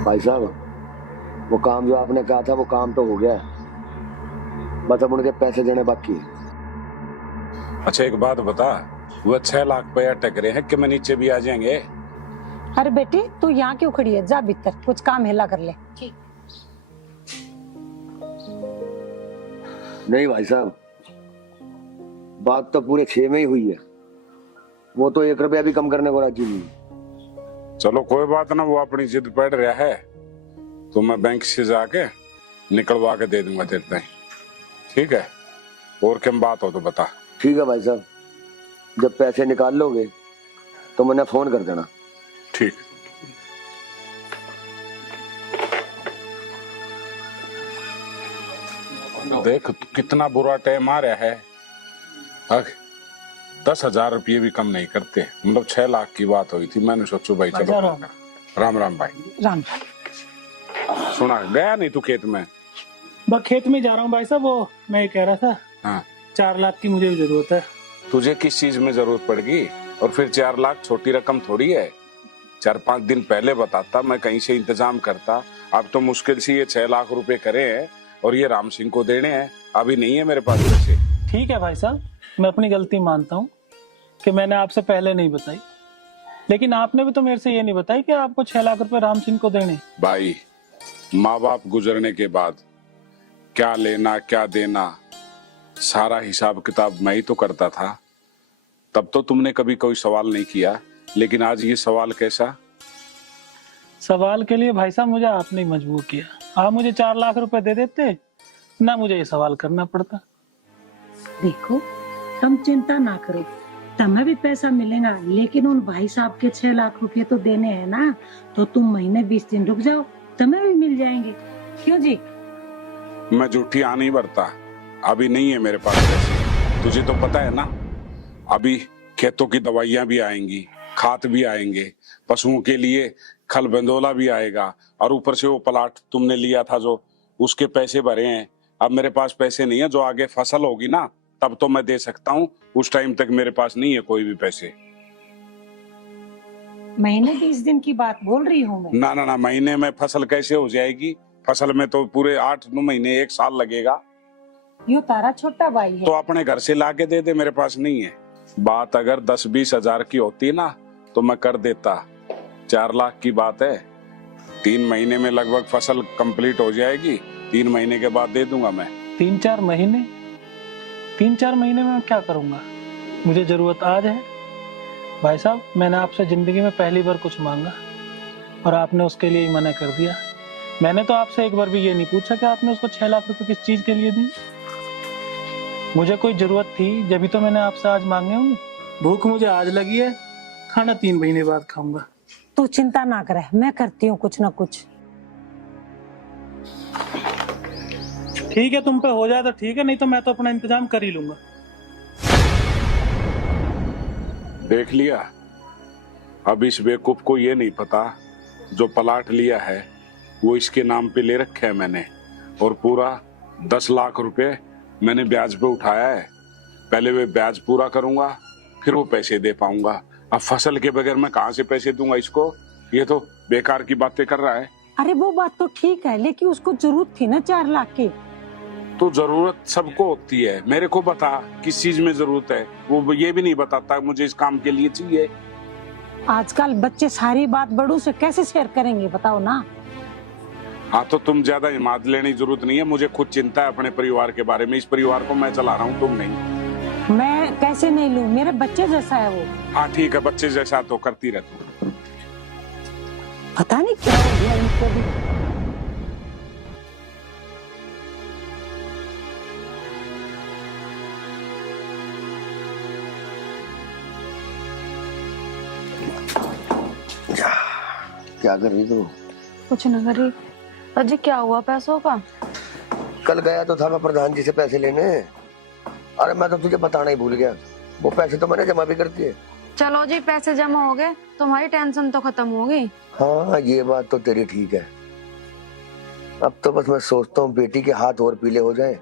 भाई साहब, वो काम जो आपने कहा था वो काम तो हो गया है, बस अब उनके पैसे देने बाकी है। अच्छा एक बात बता, वो 6 लाख रुपया अटक रहे हैं कि मैं नीचे भी आ जाएंगे? अरे बेटी तू यहाँ क्यों खड़ी है, जा भीतर कुछ काम हेला कर ले। नहीं भाई साहब, बात तो पूरे 6 में ही हुई है, वो तो 1 रुपया भी कम करने को राजी नहीं। चलो कोई बात ना, वो अपनी जिद पड़ रहा है तो मैं बैंक से जाके निकलवा के दे दूंगा तेरे ताई, ठीक है? और क्या बात हो तो बता। ठीक है भाई साहब, जब पैसे निकाल लोगे तो मुझे फोन कर देना। ठीक। देख कितना बुरा टाइम आ रहा है। 10,000 रुपये भी कम नहीं करते, मतलब 6 लाख की बात हुई थी। मैंने सोचो भाई चलो। राम राम भाई। राम। सुना गया नहीं तू खेत में? बस खेत में जा रहा हूँ भाई साहब। वो मैं कह रहा था, हाँ 4 लाख की मुझे भी जरूरत है। तुझे किस चीज में जरूरत पड़ेगी? और फिर 4 लाख छोटी रकम थोड़ी है। 4-5 दिन पहले बताता, मैं कहीं से इंतजाम करता। अब तो मुश्किल से ये 6 लाख रुपए करे हैं और ये राम सिंह को देने हैं, अभी नहीं है मेरे पास पैसे। ठीक है भाई साहब, मैं अपनी गलती मानता हूँ कि मैंने आपसे पहले नहीं बताई, लेकिन आपने भी तो मेरे से ये नहीं बताई कि आपको 6 लाख रुपए राम सिंह को देने। भाई माँ बाप गुजरने के बाद क्या लेना क्या देना सारा हिसाब किताब मैं ही तो करता था। तब तो तुमने कभी कोई सवाल नहीं किया, लेकिन आज ये सवाल कैसा? सवाल के लिए भाई साहब मुझे आपने ही मजबूर किया। आप मुझे 4 लाख रुपए दे देते ना, मुझे ये सवाल करना पड़ता। देखो तुम चिंता ना करो, तुम्हें भी पैसा मिलेगा, लेकिन उन भाई साहब के 6 लाख रुपए तो देने हैं ना, तो तुम महीने 20 दिन रुक जाओ, तुम्हें भी मिल जाएंगे। क्यों जी? मैं झूठी आ नहीं भरता, अभी नहीं है मेरे पास पैसे। तुझे तो पता है ना, अभी खेतों की दवाइयां भी आएंगी, खाद भी आएंगे, पशुओं के लिए खल बंदोला भी आएगा, और ऊपर से वो प्लाट तुमने लिया था जो, उसके पैसे भरे हैं। अब मेरे पास पैसे नहीं है, जो आगे फसल होगी ना तब तो मैं दे सकता हूँ, उस टाइम तक मेरे पास नहीं है कोई भी पैसे। महीने 20 दिन की बात बोल रही हूँ मैं। ना ना ना, महीने में फसल कैसे हो जाएगी? फसल में तो पूरे 8-9 महीने 1 साल लगेगा। यो तारा छोटा भाई है तो अपने घर से लाके दे दे, मेरे पास नहीं है। बात अगर 10-20 हजार की होती ना तो मैं कर देता। 4 लाख की बात है, 3 महीने में लगभग फसल कंप्लीट हो जाएगी, 3 महीने के बाद दे दूंगा मैं। 3-4 महीने? 3-4 महीने में मैं क्या करूंगा? मुझे जरूरत आज है भाई साहब। मैंने आपसे जिंदगी में पहली बार कुछ मांगा और आपने उसके लिए ही मना कर दिया। मैंने तो आपसे एक बार भी ये नहीं पूछा कि आपने उसको 6 लाख रुपए किस चीज के लिए दी। मुझे कोई जरूरत थी जब तो मैंने आपसे आज मांगे होंगे। भूख मुझे आज लगी है, खाना 3 महीने बाद खाऊंगा। तू चिंता ना करे, मैं करती हूँ कुछ ना कुछ। ठीक है, तुम पे हो जाए तो ठीक है, नहीं तो मैं तो अपना इंतजाम कर ही लूंगा। देख लिया, अब इस बेवकूफ को ये नहीं पता जो प्लाट लिया है वो इसके नाम पे ले रखा है मैंने, और पूरा 10 लाख रुपए मैंने ब्याज पे उठाया है। पहले वे ब्याज पूरा करूंगा फिर वो पैसे दे पाऊंगा। अब फसल के बगैर मैं कहाँ से पैसे दूंगा इसको? ये तो बेकार की बातें कर रहा है। अरे वो बात तो ठीक है, लेकिन उसको जरूरत थी ना 4 लाख की। तो जरूरत सबको होती है, मेरे को बता किस चीज में जरूरत है। वो ये भी नहीं बताता मुझे इस काम के लिए चाहिए। आजकल बच्चे सारी बात बड़ों से कैसे शेयर करेंगे बताओ ना। हाँ तो तुम ज्यादा हिम्मत लेने की जरूरत नहीं है, मुझे खुद चिंता है अपने परिवार के बारे में। इस परिवार को मैं चला रहा हूँ, तुम नहीं। मैं कैसे नहीं लूं, मेरे बच्चे जैसा है वो। हाँ ठीक है, बच्चे जैसा तो करती रहती। पता नहीं क्या हो गया इनको भी। क्या कर रही तू? कुछ न करी। अजी क्या हुआ पैसों का? कल गया तो था मैं प्रधान जी से पैसे लेने। अरे मैं तो तुझे बताना ही भूल गया, वो पैसे तो मैंने जमा भी कर दिए। चलो जी, पैसे जमा हो गए, तुम्हारी टेंशन तो खत्म होगी। हाँ ये बात तो तेरी ठीक है। अब तो बस मैं सोचता हूँ बेटी के हाथ और पीले हो जाए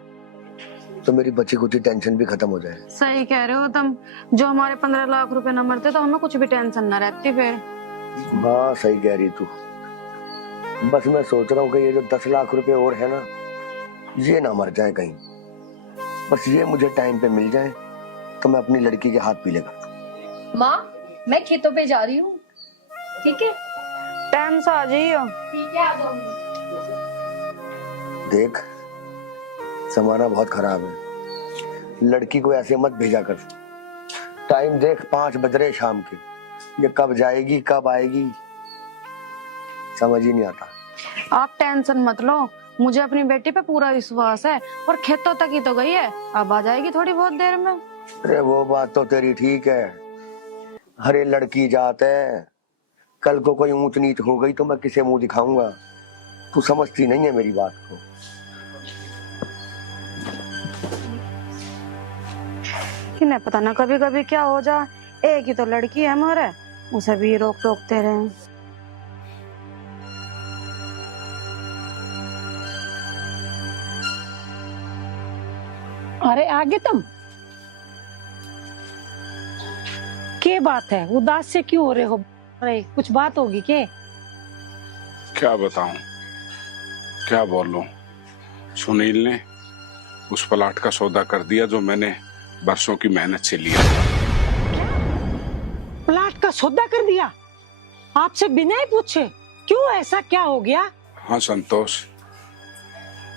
तो मेरी बची कुची टेंशन भी खत्म हो जाए। सही कह रहे हो तुम, जो हमारे 15 लाख रुपए न मरते तो हमें कुछ भी टेंशन न रहती फिर। हाँ सही कह रही तू। बस मैं सोच रहा हूँ कि ये जो 10 लाख रुपए और है ना, ये ना मर जाए कहीं। बस ये मुझे टाइम पे मिल जाए तो मैं अपनी लड़की के हाथ पीले कर दूं। माँ, मैं खेतों पे जा रही हूँ, ठीक है? टाइम से आ जाइयो। ठीक है, आ जाऊंगी। देख, जमाना बहुत खराब है, लड़की को ऐसे मत भेजा कर। टाइम देख, 5 बज रहे शाम के। ये कब जाएगी कब आएगी समझ ही नहीं आता। आप टेंशन मत लो, मुझे अपनी बेटी पे पूरा विश्वास है। और खेतों तक ही तो गई है, अब आ जाएगी थोड़ी बहुत देर में। अरे वो बात तो तेरी ठीक है, हरे लड़की जात है, कल को कोई ऊंच नीच हो गई तो मैं किसे मुंह दिखाऊंगा। तू समझती नहीं है मेरी बात को। इन्हें पता ना कभी कभी क्या हो जा। एक ही तो लड़की है हमारे, उसे भी रोकते रहे। अरे आगे तुम, क्या बात है, उदास से क्यों हो रहे हो? अरे कुछ बात होगी के? क्या बताऊं, क्या बोलूं। सुनील ने उस प्लाट का सौदा कर दिया जो मैंने बरसों की मेहनत से लिया। प्लाट का सौदा कर दिया आपसे बिना ही पूछे? क्यों, ऐसा क्या हो गया? हाँ संतोष,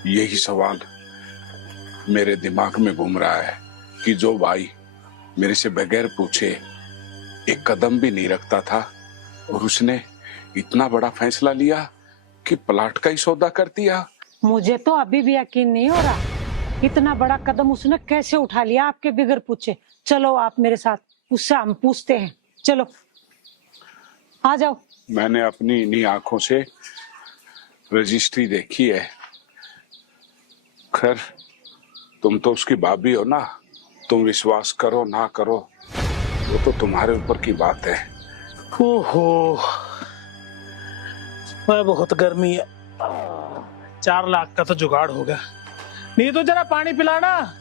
यही सवाल मेरे दिमाग में घूम रहा है कि जो भाई मेरे से बगैर पूछे एक कदम भी नहीं रखता था, और उसने इतना बड़ा फैसला लिया कि प्लाट का ही सौदा कर दिया। मुझे तो अभी भी यकीन नहीं हो रहा, इतना बड़ा कदम उसने कैसे उठा लिया आपके बगैर पूछे। चलो आप मेरे साथ, उससे हम पूछते हैं। चलो आ जाओ। मैंने अपनी इन्हीं आंखों से रजिस्ट्री देखी है। खैर, तुम तो उसकी भाभी हो ना, तुम विश्वास करो ना करो वो तो तुम्हारे ऊपर की बात है। ओहो, वह बहुत गर्मी है। 4 लाख का तो जुगाड़ होगा। नहीं तो जरा पानी पिलाना।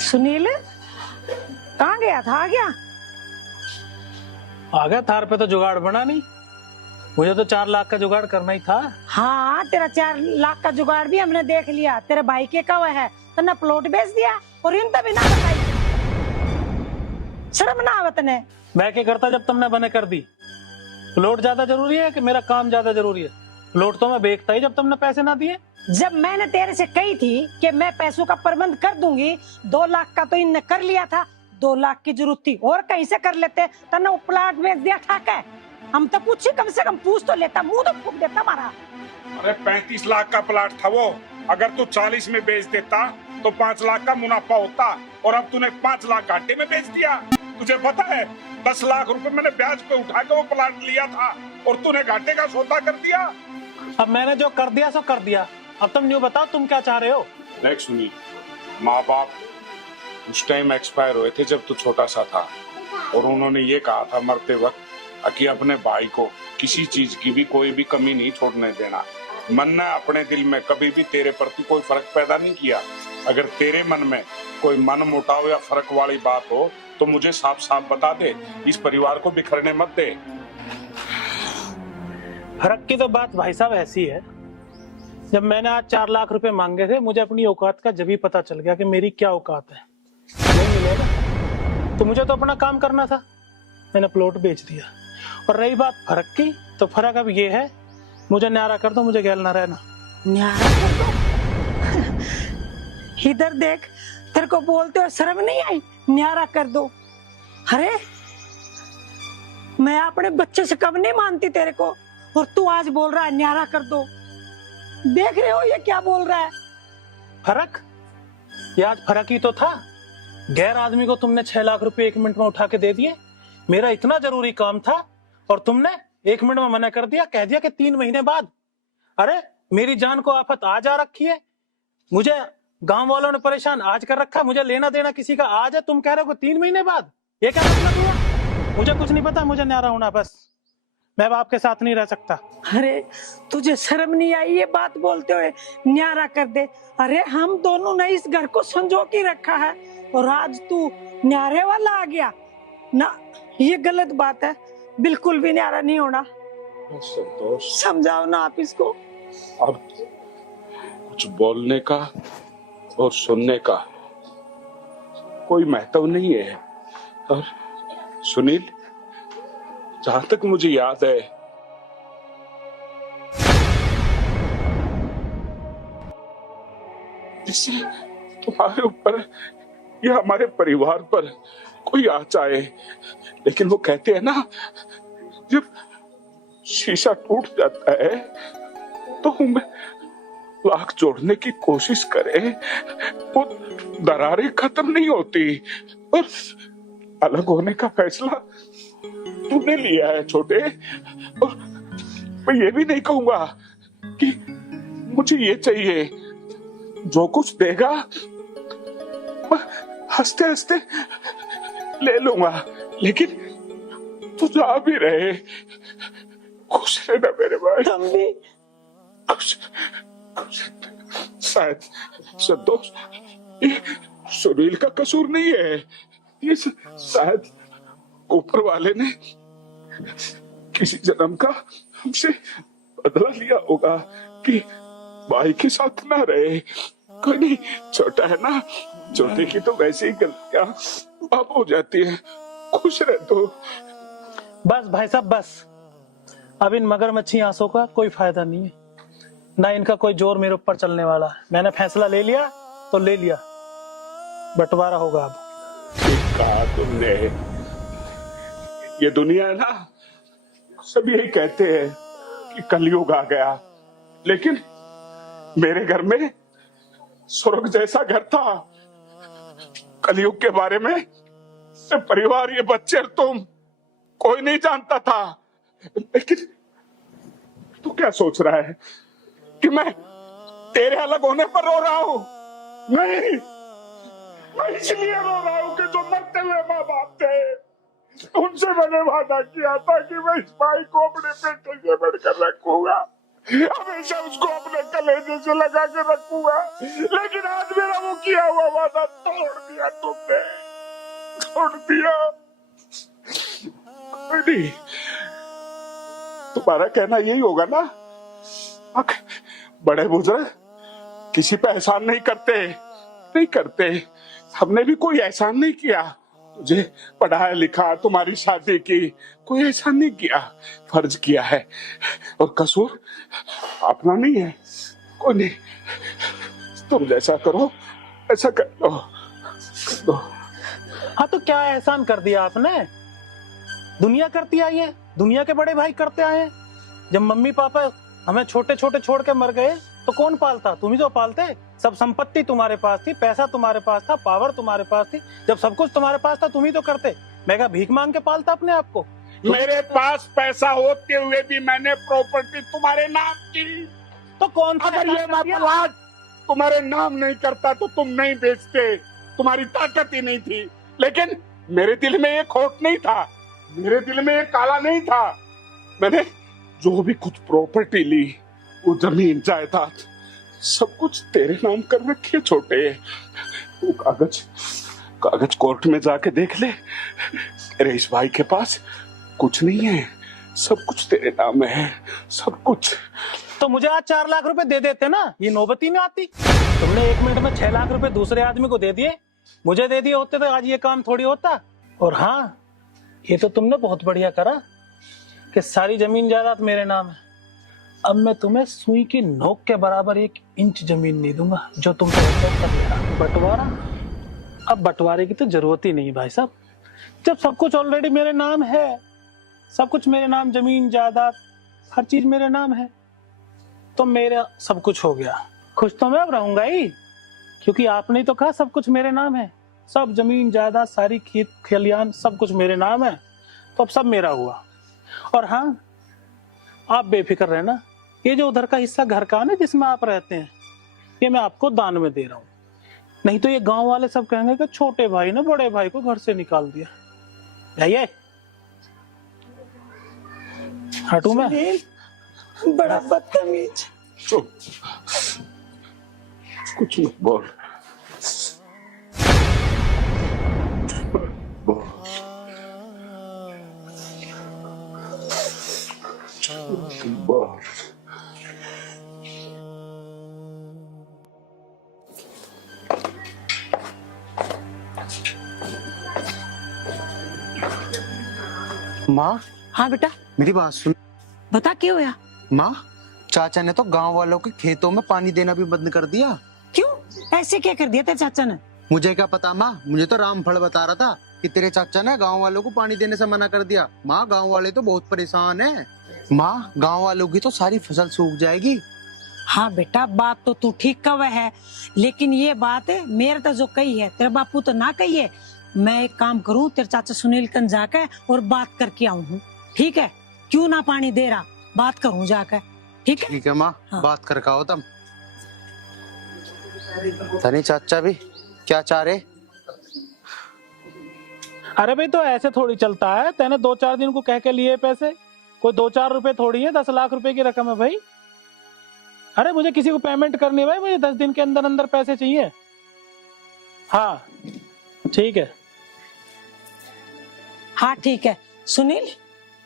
सुनील कहाँ गया था? आ गया? आ गया। थार पे तो जुगाड़ बना नहीं, मुझे तो 4 लाख का जुगाड़ करना ही था। हाँ, तेरा 4 लाख का जुगाड़ भी हमने देख लिया। तेरे भाई के कवा है तो ना प्लॉट बेच दिया और इन तभी ना बताई। शर्म ना आवत ने? मैं क्या करता जब तुमने बने कर दी? प्लॉट ज्यादा जरूरी है कि मेरा काम ज्यादा जरूरी है? प्लॉट तो मैं बेचता ही जब तुमने पैसे ना दिए। जब मैंने तेरे से कही थी कि मैं पैसों का प्रबंध कर दूंगी, 2 लाख का तो इनने कर लिया था। 2 लाख की जरूरत थी और कहीं से कर लेते, तने वो प्लाट बेच दिया ठाक है। हम तो पूछी, कम से कम पूछ तो लेता, मुंह तो फूक देता हमारा। अरे 35 लाख का प्लाट था वो, अगर तू 40 में बेच देता तो 5 लाख का मुनाफा होता, और अब तूने 5 लाख घाटे में बेच दिया। तुझे पता है 10 लाख रुपए मैंने ब्याज पे उठा के वो प्लाट लिया था और तूने घाटे का सौदा कर दिया। अब मैंने जो कर दिया सो कर दिया, अब तुम यूँ बताओ तुम क्या चाह रहे हो? देख सुनील, माँ बाप उस टाइम एक्सपायर हुए थे जब तू छोटा सा था, और उन्होंने ये कहा था मरते वक्त कि अपने भाई को किसी चीज की भी कोई भी कमी नहीं छोड़ने देना। मन ने अपने दिल में कभी भी तेरे प्रति कोई फर्क पैदा नहीं किया। अगर तेरे मन में कोई मन मुटाव या फर्क वाली बात हो तो मुझे साफ साफ बता दे, इस परिवार को बिखरने मत दे। फर्क की तो बात भाई साहब ऐसी है, जब मैंने आज 4 लाख रुपए मांगे थे, मुझे अपनी औकात का जब ही पता चल गया कि मेरी क्या औकात है। नहीं मिलेगा तो मुझे तो अपना काम करना था, मैंने प्लॉट बेच दिया। और रही बात फर्क की, तो फर्क अब ये है, मुझे न्यारा कर दो, मुझे गैल ना रहना। न्यारा कर दो? इधर देख, तेरे को बोलते हो शर्म नहीं आई? न्यारा कर दो? अरे मैं अपने बच्चे से कब नहीं मानती तेरे को, और तू आज बोल रहा है न्यारा कर दो। देख रहे हो ये क्या बोल रहा है? फर्क? ये आज फर्क ही तो था। गैर आदमी को तुमने 6 लाख रुपए 1 मिनट में उठा के दे दिए। मेरा इतना जरूरी काम था और तुमने 1 मिनट में मना कर दिया, कह दिया कि 3 महीने बाद। अरे मेरी जान को आफत आज आ रखी है, मुझे गांव वालों ने परेशान आज कर रखा, मुझे लेना देना किसी का आज है, तुम कह रहे हो 3 महीने बाद। ये क्या मतलब हुआ? मुझे कुछ नहीं पता, मुझे न्यारा होना बस। मैं अब आपके साथ नहीं रह सकता। अरे तुझे शर्म नहीं आई ये बात बोलते हुए? न्यारा कर दे। अरे हम दोनों ने इस घर को संजो के रखा है और आज तू न्यारे वाला आ गया ना, ये गलत बात है। बिल्कुल भी न्यारा नहीं होना। संतोष, समझाओ ना आप इसको। अब कुछ बोलने का और सुनने का कोई महत्व नहीं है। और सुनील, जहां तक मुझे याद है, इससे तुम्हारे ऊपर या हमारे परिवार पर कोई आँच आए, लेकिन वो कहते हैं ना, जब शीशा टूट जाता है तो हमें लाख जोड़ने की कोशिश करे, वो दरारें खत्म नहीं होती। और अलग होने का फैसला तूने लिया है छोटे। और मैं ये भी नहीं कहूंगा कि मुझे ये चाहिए, जो कुछ देगा मैं हंसते हंसते ले लूंगा, लेकिन तू जा भी रहे, खुश रहना मेरे भाई। तंबी खुश शायद संतोष, ये सुनील का कसूर नहीं है, ये शायद ऊपर वाले ने किसी जन्म का हमसे बदला लिया होगा कि भाई के साथ ना रहे। कोई नहीं, छोटा है ना, छोटे की तो वैसे ही गलतियां माफ हो जाती है। खुश रह तो। बस भाई साहब बस, अब इन मगरमच्छी आंसू का कोई फायदा नहीं है, ना इनका कोई जोर मेरे ऊपर चलने वाला है। मैंने फैसला ले लिया तो ले लिया, बंटवारा होगा अब। ठीक कहा तुमने। ये दुनिया है ना, सब यही कहते हैं कि कलयुग आ गया, लेकिन मेरे घर में स्वर्ग जैसा घर था। कलयुग के बारे में ये परिवार, ये बच्चे और तुम, कोई नहीं जानता था। लेकिन तू क्या सोच रहा है कि मैं तेरे अलग होने पर रो रहा हूं? नहीं, मैं इसलिए रो रहा हूं कि जो मरते हुए माँ बाप थे, उनसे मैंने वादा किया था कि मैं इस भाई को अपने पेटे से बढ़कर रखूंगा, हमेशा उसको अपने कलेजे से लगा के रखूंगा। लेकिन आज मेरा वो किया हुआ वादा तोड़ दिया तुमने, तोड़ दिया। नहीं, तुम्हारा कहना यही होगा ना, बड़े बुजुर्ग किसी पे एहसान नहीं करते, नहीं करते। हमने भी कोई एहसान नहीं किया, तुझे पढ़ाया लिखा, तुम्हारी शादी की, कोई एहसान नहीं किया, फर्ज किया है। और कसूर अपना नहीं है, कोई नहीं। तुम जैसा करो ऐसा कर दो। हाँ तो क्या एहसान कर दिया आपने? दुनिया करती आई है, दुनिया के बड़े भाई करते आए हैं। जब मम्मी पापा हमें छोटे छोटे छोड़ के मर गए तो कौन पालता? तुम ही तो पालते। सब संपत्ति तुम्हारे पास थी, पैसा तुम्हारे पास था, पावर तुम्हारे पास थी, जब सब कुछ तुम्हारे पास था तुम ही तो करते। मैं क्या भीख मांग के पालता अपने आप को? मेरे पास पैसा होते हुए भी मैंने प्रॉपर्टी तुम्हारे नाम की। तो कौन सा अगर ये मामला तुम्हारे नाम नहीं करता तो तुम नहीं बेचते, तुम्हारी ताकत ही नहीं थी। लेकिन मेरे दिल में ये खोट नहीं था, मेरे दिल में ये काला नहीं था। मैंने जो भी कुछ प्रॉपर्टी ली, वो जमीन जायदाद सब कुछ तेरे नाम कर रखे छोटे। वो कागज कोर्ट में जाके देख ले, तेरे इस भाई के पास कुछ नहीं है, सब कुछ तेरे नाम में है, सब कुछ। तो मुझे आज 4 लाख रुपए दे देते ना, ये नौबती में आती। तुमने 1 मिनट में 6 लाख रुपए दूसरे आदमी को दे दिए, मुझे दे दिए होते तो आज ये काम थोड़ी होता। और हाँ, ये तो तुमने बहुत बढ़िया करा कि सारी जमीन जायदाद मेरे नाम है। अब मैं तुम्हें सुई की नोक के बराबर 1 इंच जमीन नहीं दूंगा, जो तुम कर लेना। बंटवारा, अब बंटवारे की तो जरूरत ही नहीं भाई साहब, जब सब कुछ ऑलरेडी मेरे नाम है, सब कुछ मेरे नाम, जमीन जायदाद हर चीज मेरे नाम है, तो मेरा सब कुछ हो गया। खुश तो मैं अब रहूंगा ही, क्योंकि आपने तो कहा सब कुछ मेरे नाम है, सब जमीन जायदाद सारी खेत खलियान सब कुछ मेरे नाम है, तो अब सब मेरा हुआ। और हाँ, आप बेफिक्र रहना, ये जो उधर का हिस्सा घर का है ना जिसमें आप रहते हैं, ये मैं आपको दान में दे रहा हूँ। नहीं तो ये गांव वाले सब कहेंगे कि छोटे भाई ने बड़े भाई को घर से निकाल दिया। जाइए। हटू मैं? बड़ा बदतमीज। चुप, कुछ मत बोल। बोल। बोल। माँ, हाँ बेटा, मेरी बात सुन। बता क्या होया? माँ, चाचा ने तो गांव वालों के खेतों में पानी देना भी बंद कर दिया। क्यों ऐसे क्या कर दिया तेरे चाचा ने? मुझे क्या पता माँ, मुझे तो रामफल बता रहा था कि तेरे चाचा ने गांव वालों को पानी देने से मना कर दिया। माँ, गांव वाले तो बहुत परेशान हैं। माँ, गांव वालों की तो सारी फसल सूख जाएगी। हाँ बेटा, बात तो तू ठीक कह है, लेकिन ये बात है मेरे तो जो कही है तेरे बापू तो ना कही है। मैं एक काम करूँ, तेरे चाचा सुनील कन जाकर और बात करके आऊँ हूँ, ठीक है? क्यों ना पानी दे रहा, बात करूँ जाकर, ठीक है? ठीक है माँ, हाँ। बात कर आओ तुम। धनी चाचा भी क्या चाह रहे? अरे भाई, तो ऐसे थोड़ी चलता है। तेने 2-4 दिन को कह के लिए पैसे, कोई 2-4 रुपए थोड़ी है, 10 लाख रुपए की रकम है भाई। अरे मुझे किसी को पेमेंट करनी है भाई, मुझे 10 दिन के अंदर अंदर पैसे चाहिए। हाँ ठीक है। हाँ ठीक है। सुनील,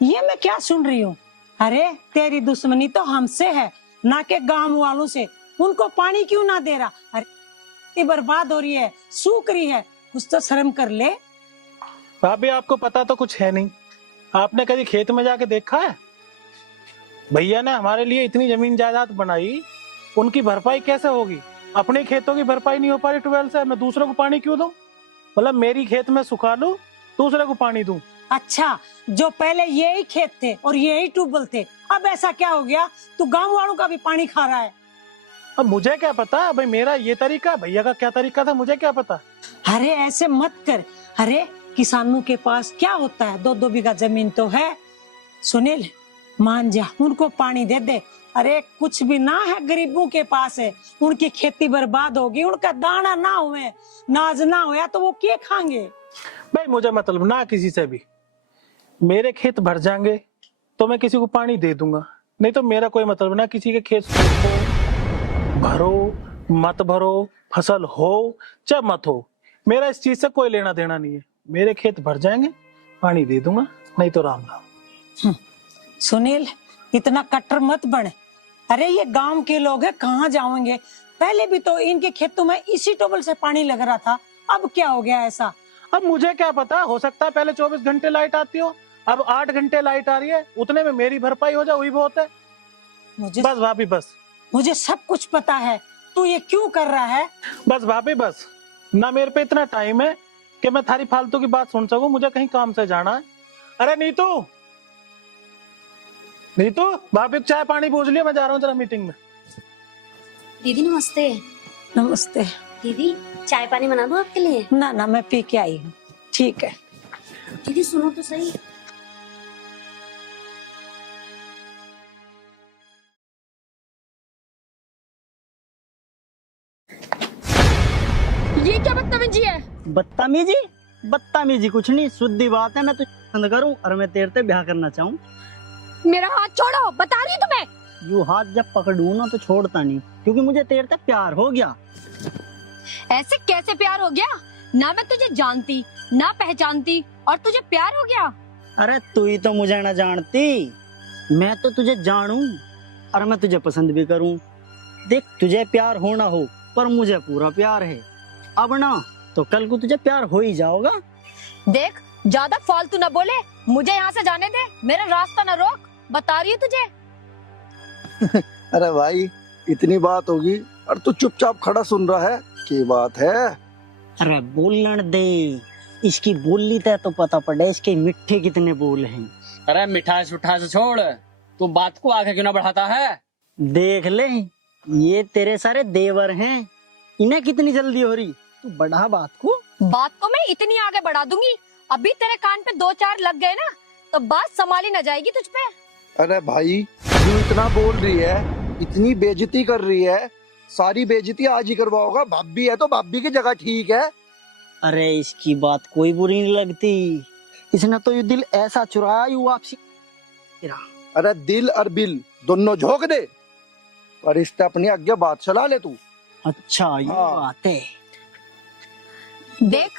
ये मैं क्या सुन रही हूँ? अरे तेरी दुश्मनी तो हमसे है, ना के गांव वालों से। उनको पानी क्यों ना दे रहा? अरे इतनी बर्बाद हो रही है, सूख रही है, कुछ तो शर्म कर ले। भाभी, आपको पता तो कुछ है नहीं। आपने कभी खेत में जाके देखा है? भैया ने हमारे लिए इतनी जमीन जायदाद बनाई, उनकी भरपाई कैसे होगी? अपने खेतों की भरपाई नहीं हो पा रही ट्यूबवेल से, मैं दूसरे को पानी क्यों दूं? मतलब मेरी खेत में सुखा लूं, दूसरे को पानी दूं? अच्छा, जो पहले यही खेत थे और यही ट्यूबवेल थे, अब ऐसा क्या हो गया तू गांव वालों का भी पानी खा रहा है? अब मुझे क्या पता भाई, मेरा ये तरीका, भैया का क्या तरीका था, मुझे क्या पता। अरे ऐसे मत कर। अरे किसानों के पास क्या होता है, 2-2 बीघा जमीन तो है। सुनील, मान जा, उनको पानी दे दे। अरे कुछ भी ना है, गरीबों के पास है, उनकी खेती बर्बाद होगी, उनका दाना ना हुए, नाज ना होया तो वो क्या खाएंगे? भाई मुझे मतलब ना किसी से भी। मेरे खेत भर जाएंगे तो मैं किसी को पानी दे दूंगा, नहीं तो मेरा कोई मतलब ना किसी के खेत सूखो, भरो मत भरो, फसल हो चाहे मत हो, मेरा इस चीज से कोई लेना देना नहीं है। मेरे खेत भर जाएंगे, पानी दे दूंगा, नहीं तो राम राम। सुनील, इतना कट्टर मत बन। अरे ये गांव के लोग हैं, कहाँ जाएंगे? पहले भी तो इनके खेतों में इसी ट्यूबवेल से पानी लग रहा था, अब क्या हो गया ऐसा? अब मुझे क्या पता, हो सकता है पहले 24 घंटे लाइट आती हो, अब 8 घंटे लाइट आ रही है, उतने में मेरी भरपाई हो जाए वही बहुत है। बस भाभी बस। मुझे सब कुछ पता है, तू ये क्यों कर रहा है? बस भाभी बस, ना मेरे पे इतना टाइम है कि मैं थारी फालतू की बात सुन सकूं, मुझे कहीं काम से जाना है। अरे नीतू, नीतू, भाभी को चाय पानी पूछ लिया, मैं जा रहा हूँ जरा मीटिंग में। दीदी नमस्ते। नमस्ते। दीदी चाय पानी बना दूं आपके लिए? ना ना, मैं पी के आई हूँ। ठीक है। दीदी सुनो तो सही। ये क्या बदतमीजी है? बदतमीजी? बदतमीजी कुछ नहीं, शुद्ध बात है। मैं तुझे पसंद करूं और मैं तेरे से ब्याह करना चाहूं। मेरा हाथ छोड़ो, बता रही हूँ तुम्हें। यूं हाथ जब पकड़ूं ना तो छोड़ता नहीं, क्योंकि मुझे तेरे से प्यार हो गया। ऐसे कैसे प्यार हो गया? ना मैं तुझे जानती ना पहचानती और तुझे प्यार हो गया? अरे तू ही तो मुझे ना जानती, मैं तो तुझे जानूं और मैं तुझे पसंद भी करूं। देख, तुझे प्यार हो ना हो पर मुझे पूरा प्यार है। अब ना तो कल को तुझे प्यार हो ही जाओगा। देख, ज्यादा फालतू ना बोले, मुझे यहाँ से जाने दे, मेरा रास्ता ना रोक, बता रही हूँ तुझे। अरे भाई, इतनी बात होगी और तू चुपचाप खड़ा सुन रहा है, क्या बात है? अरे बोलने दे, इसकी बोली तय तो पता पड़े इसके मिठे कितने बोल हैं। अरे मिठास उठास छोड़, तू बात को आगे क्यों ना बढ़ाता है? देख ले, ये तेरे सारे देवर हैं, इन्हें कितनी जल्दी हो रही, तू बढ़ा बात को। बात को मैं इतनी आगे बढ़ा दूंगी, अभी तेरे कान पे 2-4 लग गए ना तो बात संभाली न जाएगी तुझ पे। अरे भाई, तू इतना बोल रही है, इतनी बेइज्जती कर रही है, सारी बेइज्जती आज ही करवाओगा। भाभी है तो भाभी की जगह ठीक है। अरे इसकी बात कोई बुरी नहीं लगती, इसने तो ये दिल ऐसा चुराया यू आपसी। अरे दिल और बिल दोनों झोंक दे और रिश्ते अपनी आगे बात चला ले तू। अच्छा ये हाँ। बात है। देख,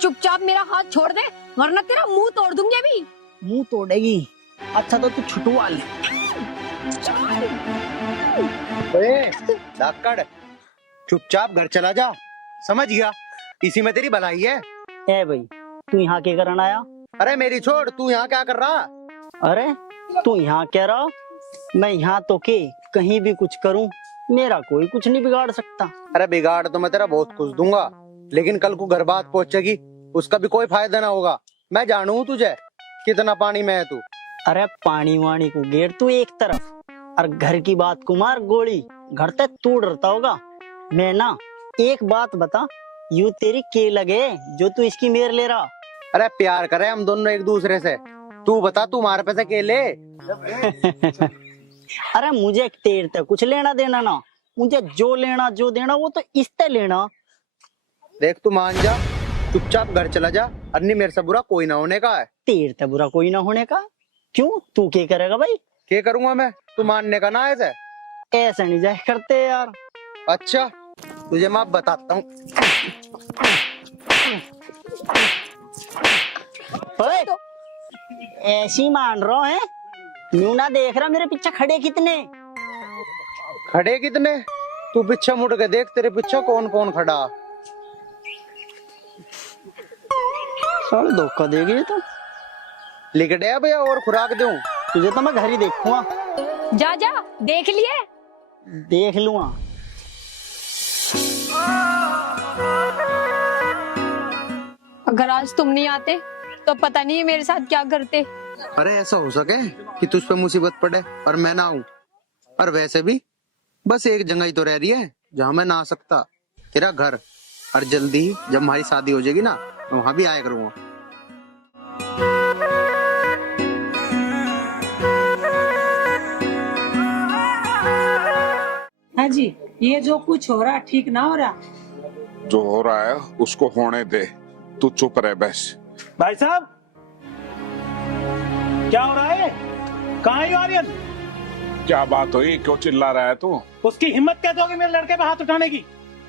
चुपचाप मेरा हाथ छोड़ दे, वरना तेरा मुंह तोड़ दूंगी अभी। मुंह तोड़ेगी? अच्छा तो तू छुटवा ले। धाकड़, चुपचाप घर चला जा, समझ गया? इसी में तेरी भलाई है। ए भाई, तू यहाँ क्या करना आया? अरे मेरी छोड़, तू यहाँ क्या कर रहा? अरे तू यहाँ कह रहा, मैं यहाँ तो के कहीं भी कुछ करूं, मेरा कोई कुछ नहीं बिगाड़ सकता। अरे बिगाड़ तो मैं तेरा बहुत कुछ दूंगा, लेकिन कल को घर बात पहुंचेगी, उसका भी कोई फायदा ना होगा। मैं जानू तुझे कितना पानी में है तू। अरे पानी वाणी को गेर तू एक तरफ, और घर की बात को मार गोली। घर तक तू डरता होगा। मैं ना एक बात बता, यू तेरी के लगे जो तू इसकी मेर ले रहा? अरे प्यार करे हम दोनों एक दूसरे से। तू बता, तू हमारे पैसे के ले। अरे मुझे तेरे तक कुछ लेना देना ना, मुझे जो लेना जो देना वो तो इससे लेना। देख तू मान जा, चुपचाप घर चला जा, अन्य मेरे से बुरा कोई ना होने का है। तेरे तक बुरा कोई ना होने का? क्यों, तू क्या करेगा भाई? क्या करूंगा मैं? तू मानने का ना ऐसे? ऐसा नहीं जाए करते यार। अच्छा तुझे मैं अब बताता हूँ। ओए, ऐसी मान रहा है? यूं ना देख रहा मेरे पीछे खड़े कितने? खड़े कितने? तू पीछे मुड़ के देख, तेरे पीछे कौन कौन खड़ा। साले धोखा देगी तो। लिख दे भैया और खुराक दूं? तुझे तो मैं घर ही देखूंगा। जा जा, देख लिए। देख लूंगा। अगर आज तुम नहीं आते तो पता नहीं मेरे साथ क्या करते। अरे ऐसा हो सके कि तुझ पे मुसीबत पड़े और मैं ना आऊं? और वैसे भी बस एक जगह ही तो रह रही है जहाँ मैं ना आ सकता, तेरा घर। और जल्दी ही जब हमारी शादी हो जाएगी ना, मैं वहां भी आया करूंगा। हाँ जी, ये जो कुछ हो रहा ठीक ना हो रहा। जो हो रहा है उसको होने दे, तू चुप रह बस। भाई साहब, क्या हो रहा है? कहाँ है आर्यन? क्या बात हुई, क्यों चिल्ला रहा है तू? उसकी हिम्मत कैसे होगी मेरे लड़के पे हाथ उठाने की?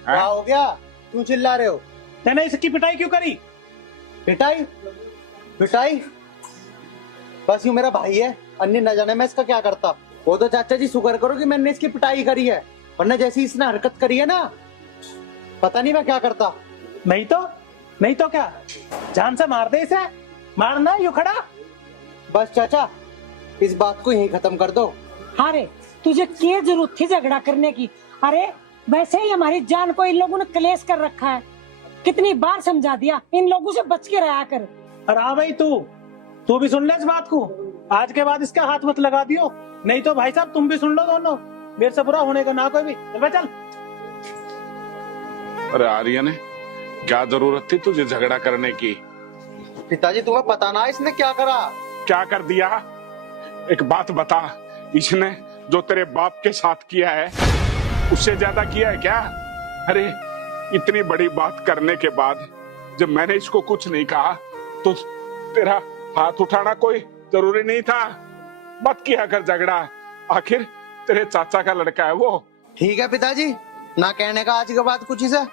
क्या हो गया? क्यों चिल्ला रहे हो? मैंने इसकी पिटाई क्यों करी? पिटाई? पिटाई? बस यूं मेरा भाई है, अन्य न जाने मैं इसका क्या करता। वो तो चाचा जी शुक्र करो कि मैंने इसकी पिटाई करी है, वरना जैसी इसने हरकत करी है ना, पता नहीं मैं क्या करता। नहीं तो क्या, जान से मार दे इसे। मारना यूं खड़ा। बस चाचा, इस बात को यहीं खत्म कर दो। अरे तुझे क्या जरूरत थी झगड़ा करने की? अरे वैसे ही हमारी जान को इन लोगों ने क्लेश कर रखा है। कितनी बार समझा दिया, इन लोगों से बच के रहा कर। और हाँ भाई, तू भी सुन ले इस बात को। आज के बाद इसका हाथ मत लगा दियो, नहीं तो भाई साहब तुम भी सुन लो दोनों। मेरे से बुरा होने का ना कोई भी। चल। अरे आर्यन, क्या जरूरत थी तुझे झगड़ा करने की? पिताजी तुम्हें पता ना इसने क्या करा? क्या कर दिया? एक बात बता, इसने जो तेरे बाप के साथ किया है उससे ज्यादा किया है क्या? अरे इतनी बड़ी बात करने के बाद जब मैंने इसको कुछ नहीं कहा तो तेरा हाथ उठाना कोई जरूरी नहीं था। मत किया कर झगड़ा, आखिर तेरे चाचा का लड़का है वो। ठीक है पिताजी, ना कहने का आज के बाद कुछ ही से।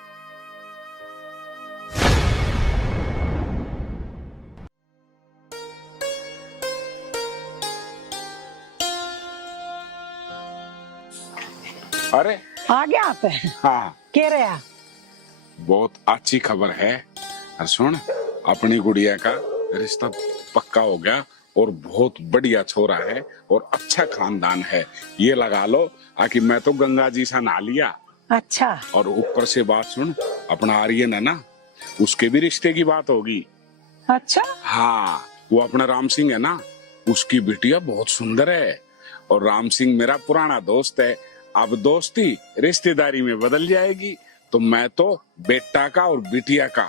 अरे आ गया आप? हाँ, कह रहे हैं बहुत अच्छी खबर है। और सुन, अपनी गुड़िया का रिश्ता पक्का हो गया और बहुत बढ़िया छोरा है और अच्छा खानदान है। ये लगा लो आकि मैं तो गंगा जी से नहा लिया। अच्छा। और ऊपर से बात सुन, अपना आर्यन है ना, उसके भी रिश्ते की बात होगी। अच्छा। हाँ, वो अपना राम सिंह है ना, उसकी बिटिया बहुत सुंदर है और राम सिंह मेरा पुराना दोस्त है। अब दोस्ती रिश्तेदारी में बदल जाएगी, तो मैं तो बेटा का और बिटिया का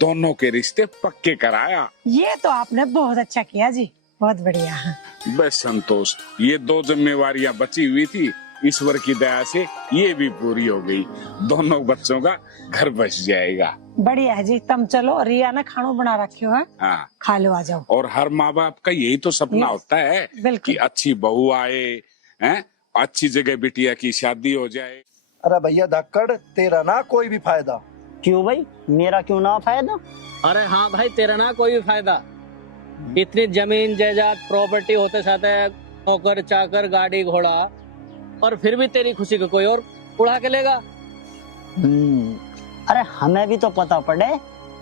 दोनों के रिश्ते पक्के कराया। ये तो आपने बहुत अच्छा किया जी, बहुत बढ़िया। बस संतोष, ये दो जिम्मेवारियां बची हुई थी, ईश्वर की दया से ये भी पूरी हो गई। दोनों बच्चों का घर बस जाएगा। बढ़िया है जी। तुम चलो, रिया ने खानो बना रखियो है, हाँ, खा लो, आ जाओ। और हर माँ बाप का यही तो सपना होता है बिल्कुल। कि अच्छी बहू आए, हैं, अच्छी जगह बिटिया की शादी हो जाए। अरे भैया धक्कड़, तेरा ना कोई भी फायदा। क्यों भाई, मेरा क्यों ना फायदा? अरे हाँ भाई, तेरा ना कोई भी फायदा। इतनी जमीन जायदाद प्रॉपर्टी होते साथे नौकर चाकर गाड़ी घोड़ा, और फिर भी तेरी खुशी को कोई और उड़ा के लेगा। अरे हमें भी तो पता पड़े,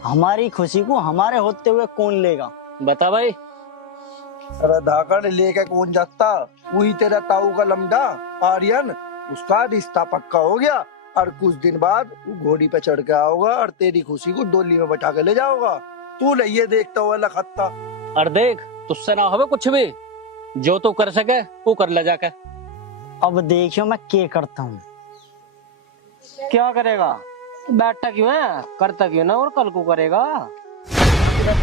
हमारी खुशी को हमारे होते हुए कौन लेगा? बता भाई। अरे धाकड़ लेके कौन जाता? वही तेरा ताऊ का लमडा आर्यन, उसका रिश्ता पक्का हो गया और कुछ दिन बाद वो घोड़ी पे चढ़ के आओगा और तेरी खुशी को डोली में बैठा के ले जाओगा। तू नहीं देखता हुआ लखत्ता। और देख, तुझसे ना होवे कुछ भी, जो तू कर सके वो कर ले जाके। अब देखियो मैं क्या करता हूँ। क्या करेगा? बैठा क्यों है, करता क्यों ना, और कल को करेगा।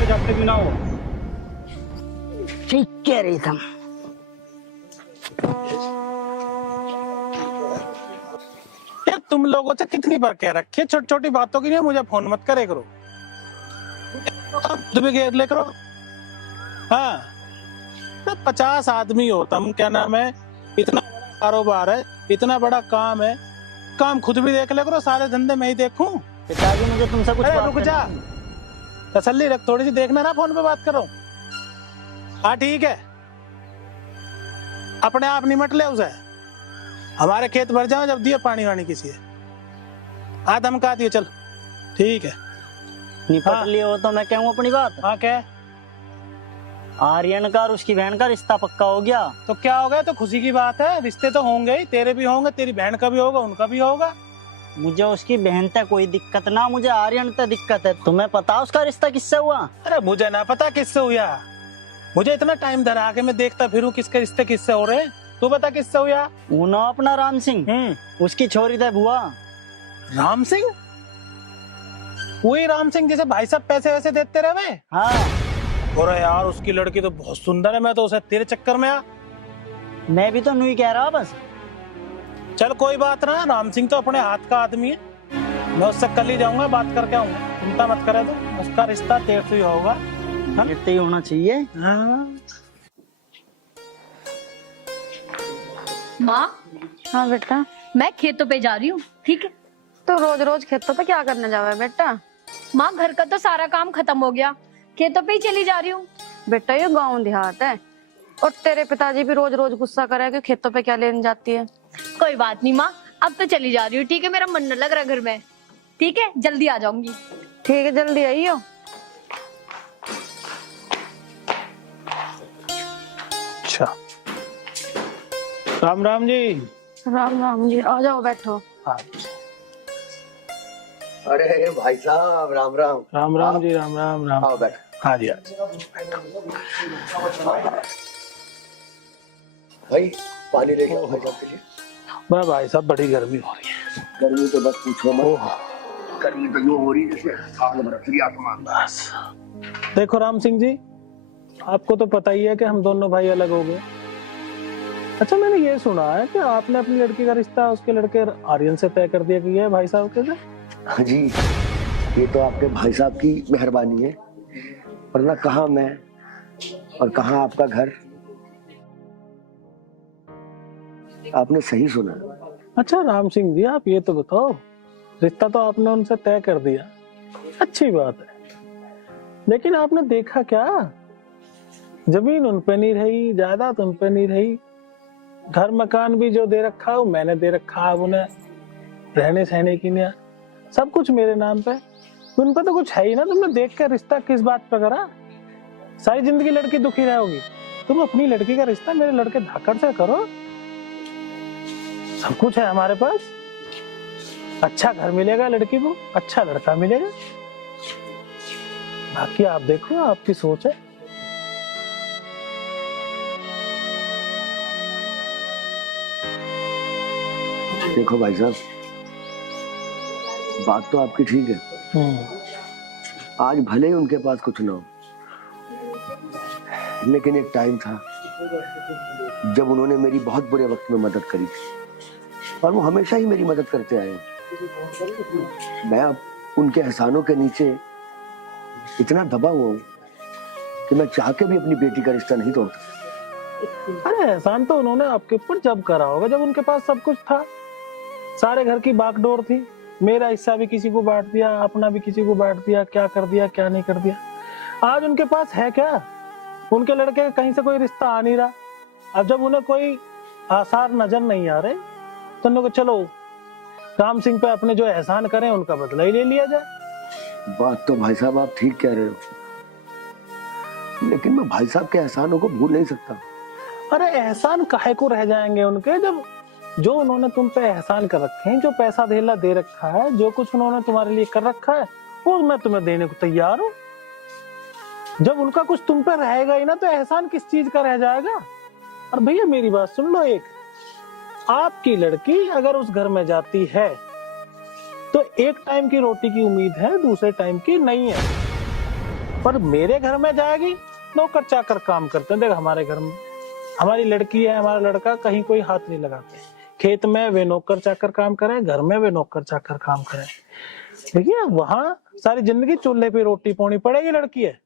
जाते भी ना हो। ठीक कह रही तुम। यार तुम लोगों से कितनी बार कह रखे, छोटी छोटी बातों की नहीं मुझे फोन मत करे करो। तुम्हें घेर ले करो। हाँ, 50 आदमी हो तुम, क्या नाम है, इतना बड़ा कारोबार है, इतना बड़ा काम है, काम खुद भी देख ले करो, सारे धंधे मैं ही देखूं। पिताजी मुझे तुमसे कुछ बात रुक जा, करनी है। तसल्ली रख, थोड़ी सी देखना ना, फोन पे बात करो। हाँ ठीक है, अपने आप निमट ले उसे। हमारे खेत भर जाओ जब दिए पानी वानी किसी है। हाँ धमका दियो, चल ठीक है। निपट हाँ। लिए हो तो मैं कहूँ अपनी बात। हाँ क्या? आर्यन का और उसकी बहन का रिश्ता पक्का हो गया। तो क्या हो गया, तो खुशी की बात है, रिश्ते तो होंगे ही, तेरे भी होंगे, तेरी बहन का भी होगा, उनका भी होगा। मुझे उसकी बहन तक कोई दिक्कत ना, मुझे आर्यन तक दिक्कत है। तुम्हें पता उसका रिश्ता किससे हुआ? अरे मुझे ना पता किससे हुआ, मुझे इतना टाइम धरा के मैं देखता फिरूं किसके रिश्ते किससे हो रहे हैं। तू बता किससे हुआ? वो ना अपना राम सिंह, उसकी छोरी थे बुआ। राम सिंह? वही राम सिंह जैसे भाई साहब पैसे वैसे देते रहे? हाँ। अरे यार उसकी लड़की तो बहुत सुंदर है, मैं तो उसे तेरे चक्कर में आ। मैं भी तो नहीं कह रहा बस। चल कोई बात ना, राम सिंह तो अपने हाथ का आदमी है, मैं उससे कल ही जाऊंगा, बात करके आऊंगा, चिंता मत करे तू, उसका रिश्ता तेरे से ही होगा। इतना ही होना चाहिए। हाँ। माँ, हाँ बेटा। मैं खेतों पे जा रही हूँ, ठीक है? तो रोज रोज खेतों पे क्या करने जावे बेटा? माँ, घर का तो सारा काम खत्म हो गया, खेतों पे ही चली जा रही हूँ। बेटा ये गांव देहात है, और तेरे पिताजी भी रोज रोज गुस्सा करे कि खेतों पे क्या लेने जाती है। कोई बात नहीं माँ, अब तो चली जा रही हूँ, ठीक है? मेरा मन न लग रहा घर में, ठीक है? जल्दी आ जाऊंगी। ठीक है, जल्दी आइयो। अच्छा, राम राम जी। राम राम जी, आ जाओ बैठो। हाँ। अरे भाई साहब राम राम। राम राम जी, राम राम राम। आओ बैठ। हाँ जी, भाई पानी लेके आओ भाई साहब के लिए। बस भाई साहब बड़ी गर्मी हो रही है। गर्मी तो बस पूछो मत, गर्मी तो यूं हो रही है जैसे आग बरस रही आसमान। बस देखो राम सिंह जी, आपको तो पता ही है कि हम दोनों भाई अलग हो गए। अच्छा, मैंने ये सुना है कि आपने अपनी लड़की का रिश्ता उसके लड़के आर्यन से तय कर दिया कि ये भाई साहब के साथ। हाँ जी, ये तो आपके भाई साहब की मेहरबानी है, वरना कहाँ मैं और कहाँ आपका घर। आपने सही सुना। अच्छा राम सिंह जी, आप ये तो बताओ, रिश्ता तो आपने उनसे तय कर दिया, अच्छी बात है, लेकिन आपने देखा क्या, जमीन उन पे नहीं रही, जायदाद उन पे नहीं रही, घर मकान भी जो दे रखा है वो मैंने दे रखा है, उन्हें रहने सहने की नहीं, सब कुछ मेरे नाम पे, उन पे तो कुछ है ही ना। तुमने देख कर रिश्ता किस बात पे करा? सारी जिंदगी लड़की दुखी रहोगी, तुम अपनी लड़की का रिश्ता मेरे लड़के धाकड़ से करो, सब कुछ है हमारे पास, अच्छा घर मिलेगा लड़की को, अच्छा लड़का मिलेगा, बाकी आप देखो, आपकी सोच है। देखो भाई साहब, बात तो आपकी ठीक है, आज भले ही उनके पास कुछ ना हो, लेकिन एक टाइम था जब उन्होंने मेरी बहुत बुरे वक्त में मदद करी थी, और वो हमेशा ही मेरी मदद करते आए हैं। मैं अब उनके एहसानों के नीचे इतना दबा हुआ हूँ कि मैं चाह के भी अपनी बेटी का रिश्ता नहीं तोड़ सकता। अरे एहसान तो उन्होंने आपके ऊपर जब करा होगा जब उनके पास सब कुछ था, सारे घर की बागडोर थी, मेरा हिस्सा भी किसी को बांट दिया, अपना भी किसी को बांट दिया, क्या कर दिया क्या नहीं कर दिया। आज उनके पास है क्या? उनके लड़के का कहीं से कोई रिश्ता आ नहीं रहा। अब जब उन्हें कोई आसार नजर नहीं आ रहे तो उन्होंने कहा, चलो राम सिंह पे अपने जो एहसान करें उनका बदला ही ले लिया जाए। बात तो भाई साहब आप ठीक कह रहे हो, लेकिन मैं भाई साहब के एहसानों को भूल नहीं सकता। अरे एहसान काहे को रह जाएंगे उनके, जब जो उन्होंने तुम पे एहसान कर रखे हैं, जो पैसा धेला दे रखा है, जो कुछ उन्होंने तुम्हारे लिए कर रखा है, वो मैं तुम्हें देने को तैयार हूँ। जब उनका कुछ तुम पे रहेगा ही ना तो एहसान किस चीज का रह जाएगा। और भैया मेरी बात सुन लो, एक आपकी लड़की अगर उस घर में जाती है तो एक टाइम की रोटी की उम्मीद है, दूसरे टाइम की नहीं है। पर मेरे घर में जाएगी, नौकर चाकर काम करते हैं। देख हमारे घर में हमारी लड़की है, हमारा लड़का कहीं कोई हाथ नहीं लगाते। खेत में वे नौकर चाकर काम करें, घर में वे नौकर चाकर काम करें। देखिए वहां सारी जिंदगी चूल्हे पे रोटी पानी पड़ेगी लड़की है।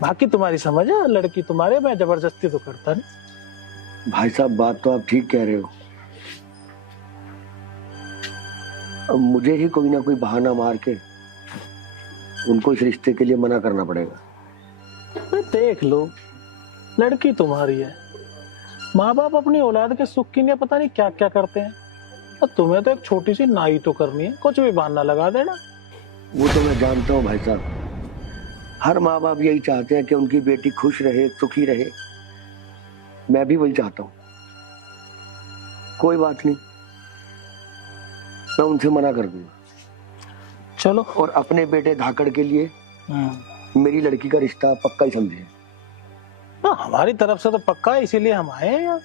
बाकी तुम्हारी समझ है, लड़की तुम्हारे, मैं जबरदस्ती तो करता नहीं। भाई साहब बात तो आप ठीक कह रहे हो, अब मुझे ही कोई ना कोई बहाना मार के उनको इस रिश्ते के लिए मना करना पड़ेगा। देख लो, लड़की तुम्हारी है, माँ बाप अपनी औलाद के सुख के लिए पता नहीं क्या क्या करते हैं, और तुम्हें तो एक छोटी सी नाई तो करनी है, कुछ भी बहाना लगा देना। वो तो मैं जानता हूँ भाई साहब, हर माँ बाप यही चाहते हैं कि उनकी बेटी खुश रहे, सुखी रहे। मैं भी वही चाहता हूँ। कोई बात नहीं, मैं उनसे मना कर दूंगा। चलो, और अपने बेटे धाकड़ के लिए मेरी लड़की का रिश्ता पक्का ही समझिए। हमारी तरफ से तो पक्का है, इसीलिए हम आए हैं यार।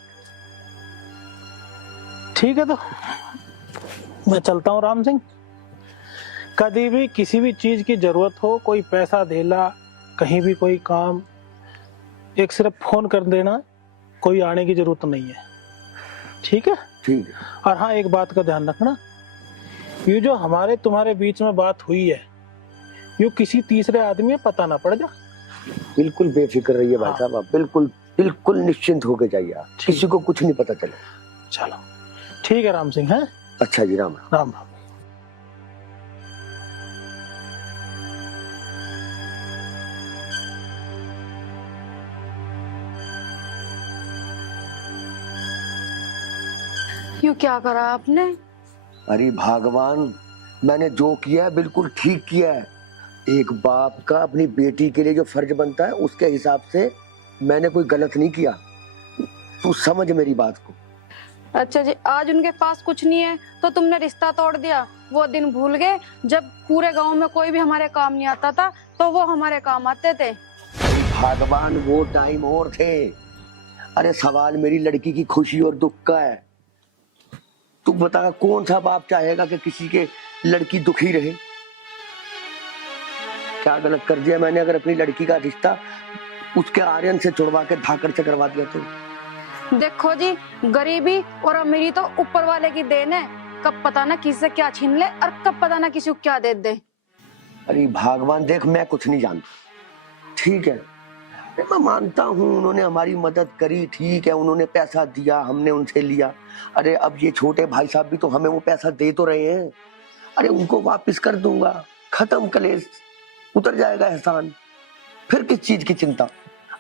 ठीक है, तो मैं चलता हूँ राम सिंह। कभी भी किसी भी चीज की जरूरत हो, कोई पैसा धेला, कहीं भी कोई काम, एक सिर्फ फोन कर देना, कोई आने की जरूरत नहीं है। ठीक है? ठीक है। और हाँ, एक बात का ध्यान रखना, ये जो हमारे तुम्हारे बीच में बात हुई है, ये किसी तीसरे आदमी में पता ना पड़ जा। बिल्कुल बेफिक्र रहिए भाई साहब, आप बिल्कुल बिल्कुल निश्चिंत होके जाइए, आप किसी को कुछ नहीं पता चले। चलो ठीक है राम सिंह, है? अच्छा जी, राम राम राम। यूं क्या करा आपने? अरे भगवान, मैंने जो किया है बिल्कुल ठीक किया है। एक बाप का अपनी बेटी के लिए जो फर्ज बनता है उसके हिसाब से मैंने कोई गलत नहीं किया। तू समझ मेरी बात को। अच्छा जी, आज उनके पास कुछ नहीं है तो तुमने रिश्ता तोड़ दिया। वो दिन भूल गए जब पूरे गांव में कोई भी हमारे काम नहीं आता था तो वो हमारे काम आते थे। भगवान, वो टाइम और थे। अरे सवाल मेरी लड़की की खुशी और दुख का है। तू बता, कौन सा बाप चाहेगा कि किसी के लड़की दुखी रहे? क्या गलत कर दिया मैंने अगर अपनी लड़की का रिश्ता उसके आर्यन से छुड़वा के धाकड़ से करवा दिया तो? देखो जी, गरीबी और अमीरी तो ऊपर वाले की देन है। कब पता ना किससे क्या छीन ले और कब पता ना किसी को क्या दे दे। अरे भगवान, देख मैं कुछ नहीं जानता, ठीक है? मैं मानता हूँ उन्होंने हमारी मदद करी, ठीक है, उन्होंने पैसा दिया, हमने उनसे लिया। अरे अब ये छोटे भाई साहब भी तो हमें वो पैसा दे तो रहे हैं। अरे उनको वापस कर दूंगा, खत्म कलेश, उतर जाएगा एहसान। फिर किस चीज की चिंता?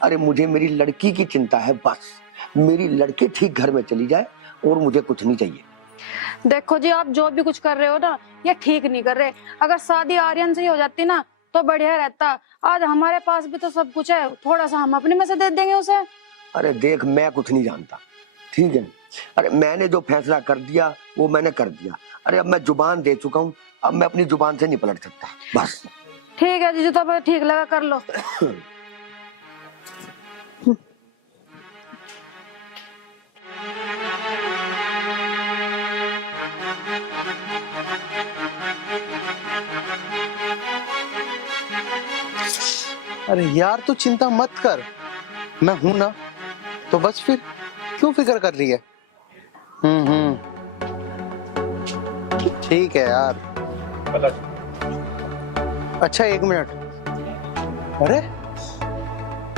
अरे मुझे मेरी लड़की की चिंता है बस। मेरी लड़की ठीक घर में चली जाए और मुझे कुछ नहीं चाहिए। देखो जी, आप जो भी कुछ कर रहे हो ना, ये ठीक नहीं कर रहे। अगर शादी आर्यन से ही हो जाती ना तो बढ़िया रहता। आज हमारे पास भी तो सब कुछ है, थोड़ा सा हम अपने में से दे देंगे उसे। अरे देख, मैं कुछ नहीं जानता, ठीक है? अरे मैंने जो फैसला कर दिया वो मैंने कर दिया। अरे अब मैं जुबान दे चुका हूँ, अब मैं अपनी जुबान से नहीं पलट सकता, बस। ठीक है जी, जो तो ठीक लगा कर लो। अरे यार, तू चिंता मत कर, मैं हूं ना, तो बस फिर क्यों फिक्र कर रही है? ठीक है यार। अच्छा 1 मिनट। अरे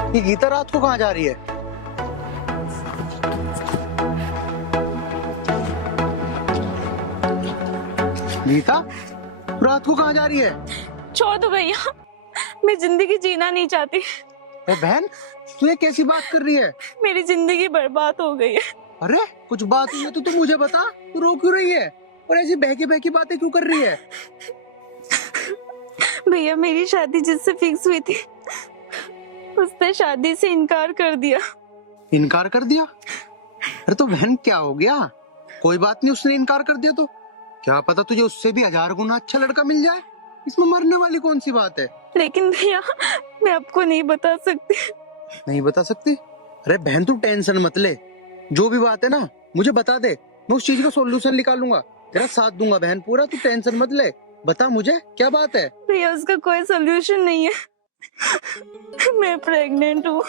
ये गीता रात को कहाँ जा रही है? गीता रात को कहाँ जा रही है? छोड़ दो भैया, मैं जिंदगी जीना नहीं चाहती। अरे बहन तू ये कैसी बात कर रही है? मेरी जिंदगी बर्बाद हो गई है। अरे कुछ बात हुई है तो तू मुझे बता, तू रो क्यों रही है और ऐसी बहकी बातें क्यों कर रही है? भैया मेरी शादी जिससे फिक्स हुई थी उसने शादी से इनकार कर दिया। इनकार कर दिया? अरे तो बहन क्या हो गया? कोई बात नहीं, उसने इनकार कर दिया तो क्या पता तुझे उससे भी 1000 गुना अच्छा लड़का मिल जाए। इसमें मरने वाली कौन सी बात है? लेकिन भैया मैं आपको नहीं बता सकती। नहीं बता सकती? अरे बहन तू टेंशन मत ले, जो भी बात है ना मुझे बता दे, मैं उस चीज का सॉल्यूशन निकालूंगा, तेरा साथ दूंगा बहन पूरा। तू टेंशन मत ले, बता मुझे क्या बात है। भैया उसका कोई सोल्यूशन नहीं है, मैं प्रेग्नेंट हूँ।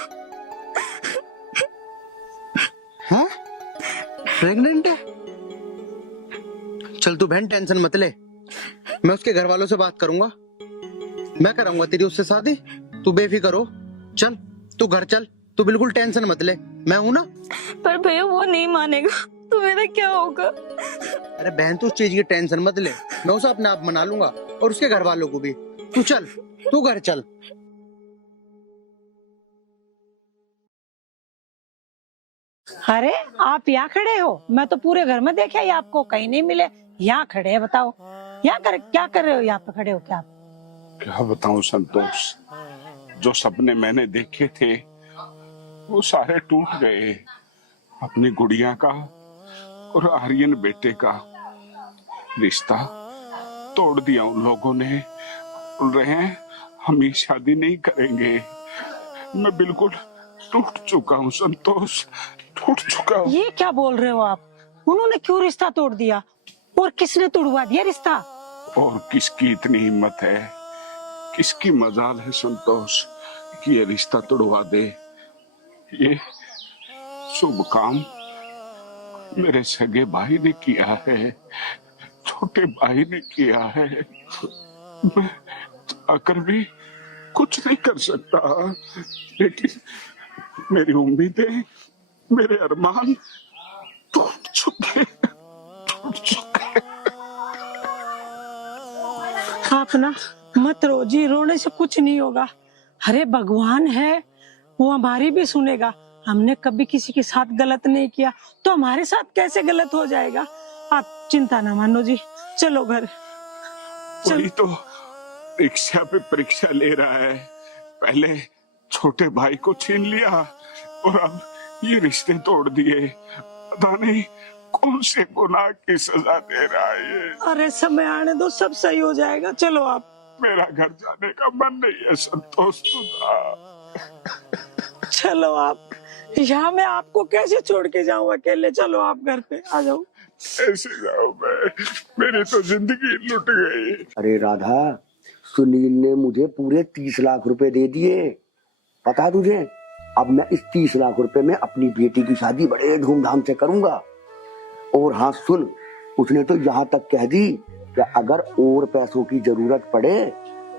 हाँ प्रेग्नेंट है? चल तू बहन टेंशन मत ले, मैं उसके घर वालों से बात करूंगा, मैं कराऊंगा तेरी उससे शादी, तू बेफिक्र हो। चल तू घर चल, तू बिल्कुल टेंशन मत ले, मैं हूं ना। पर भैया वो नहीं मानेगा तो मेरा क्या होगा? अरे बहन तू उस चीज की टेंशन मत ले, मैं उसे अपने आप मना लूंगा और उसके घर वालों को भी। तू चल, तू घर चल। अरे आप यहाँ खड़े हो? मैं तो पूरे घर में देखा ही आपको, कहीं नहीं मिले। यहाँ खड़े हैं, बताओ क्या कर रहे हो? यहाँ पे खड़े हो क्या आप? क्या बताऊं संतोष, जो सपने मैंने देखे थे वो सारे टूट गए। अपनी गुड़िया का और आर्यन बेटे का रिश्ता तोड़ दिया उन लोगों ने। बोल रहे हैं हम ये शादी नहीं करेंगे। मैं बिल्कुल टूट चुका हूँ संतोष, टूट चुका हूँ। ये क्या बोल रहे हो आप? उन्होंने क्यों रिश्ता तोड़ दिया और किसने तोड़वा दिया रिश्ता? और किसकी इतनी हिम्मत है, किसकी मजाल है संतोष कि ये रिश्ता तोड़वा दे। ये शुभ काम मेरे सगे भाई ने किया है, छोटे भाई ने किया है। मैं आकर भी कुछ नहीं कर सकता, लेकिन मेरी उम्मीदें, मेरे अरमान टूट चुके। आप ना मत रो जी, रोने से कुछ नहीं होगा। अरे भगवान है, वो हमारी भी सुनेगा। हमने कभी किसी के साथ गलत नहीं किया तो हमारे साथ कैसे गलत हो जाएगा? आप चिंता ना मानो जी, चलो घर। वही तो परीक्षा पे परीक्षा ले रहा है, पहले छोटे भाई को छीन लिया और अब ये रिश्ते तोड़ दिए। पता नहीं कौन से गुनाह की सजा दे रहा है ये। अरे समय आने दो, सब सही हो जाएगा। चलो आप। मेरा घर जाने का मन नहीं है संतोष, चलो आप। यहाँ मैं आपको कैसे छोड़ के जाऊँ अकेले? चलो आप घर पे आ जाओ। ऐसे जाऊं मैं? मेरी तो जिंदगी लुट गई। अरे राधा, सुनील ने मुझे पूरे 30 लाख रुपए दे दिए, पता तुझे? अब मैं इस 30 लाख रुपए में अपनी बेटी की शादी बड़े धूमधाम से करूंगा। और हाँ सुन, उसने तो यहाँ तक कह दी कि अगर और पैसों की जरूरत पड़े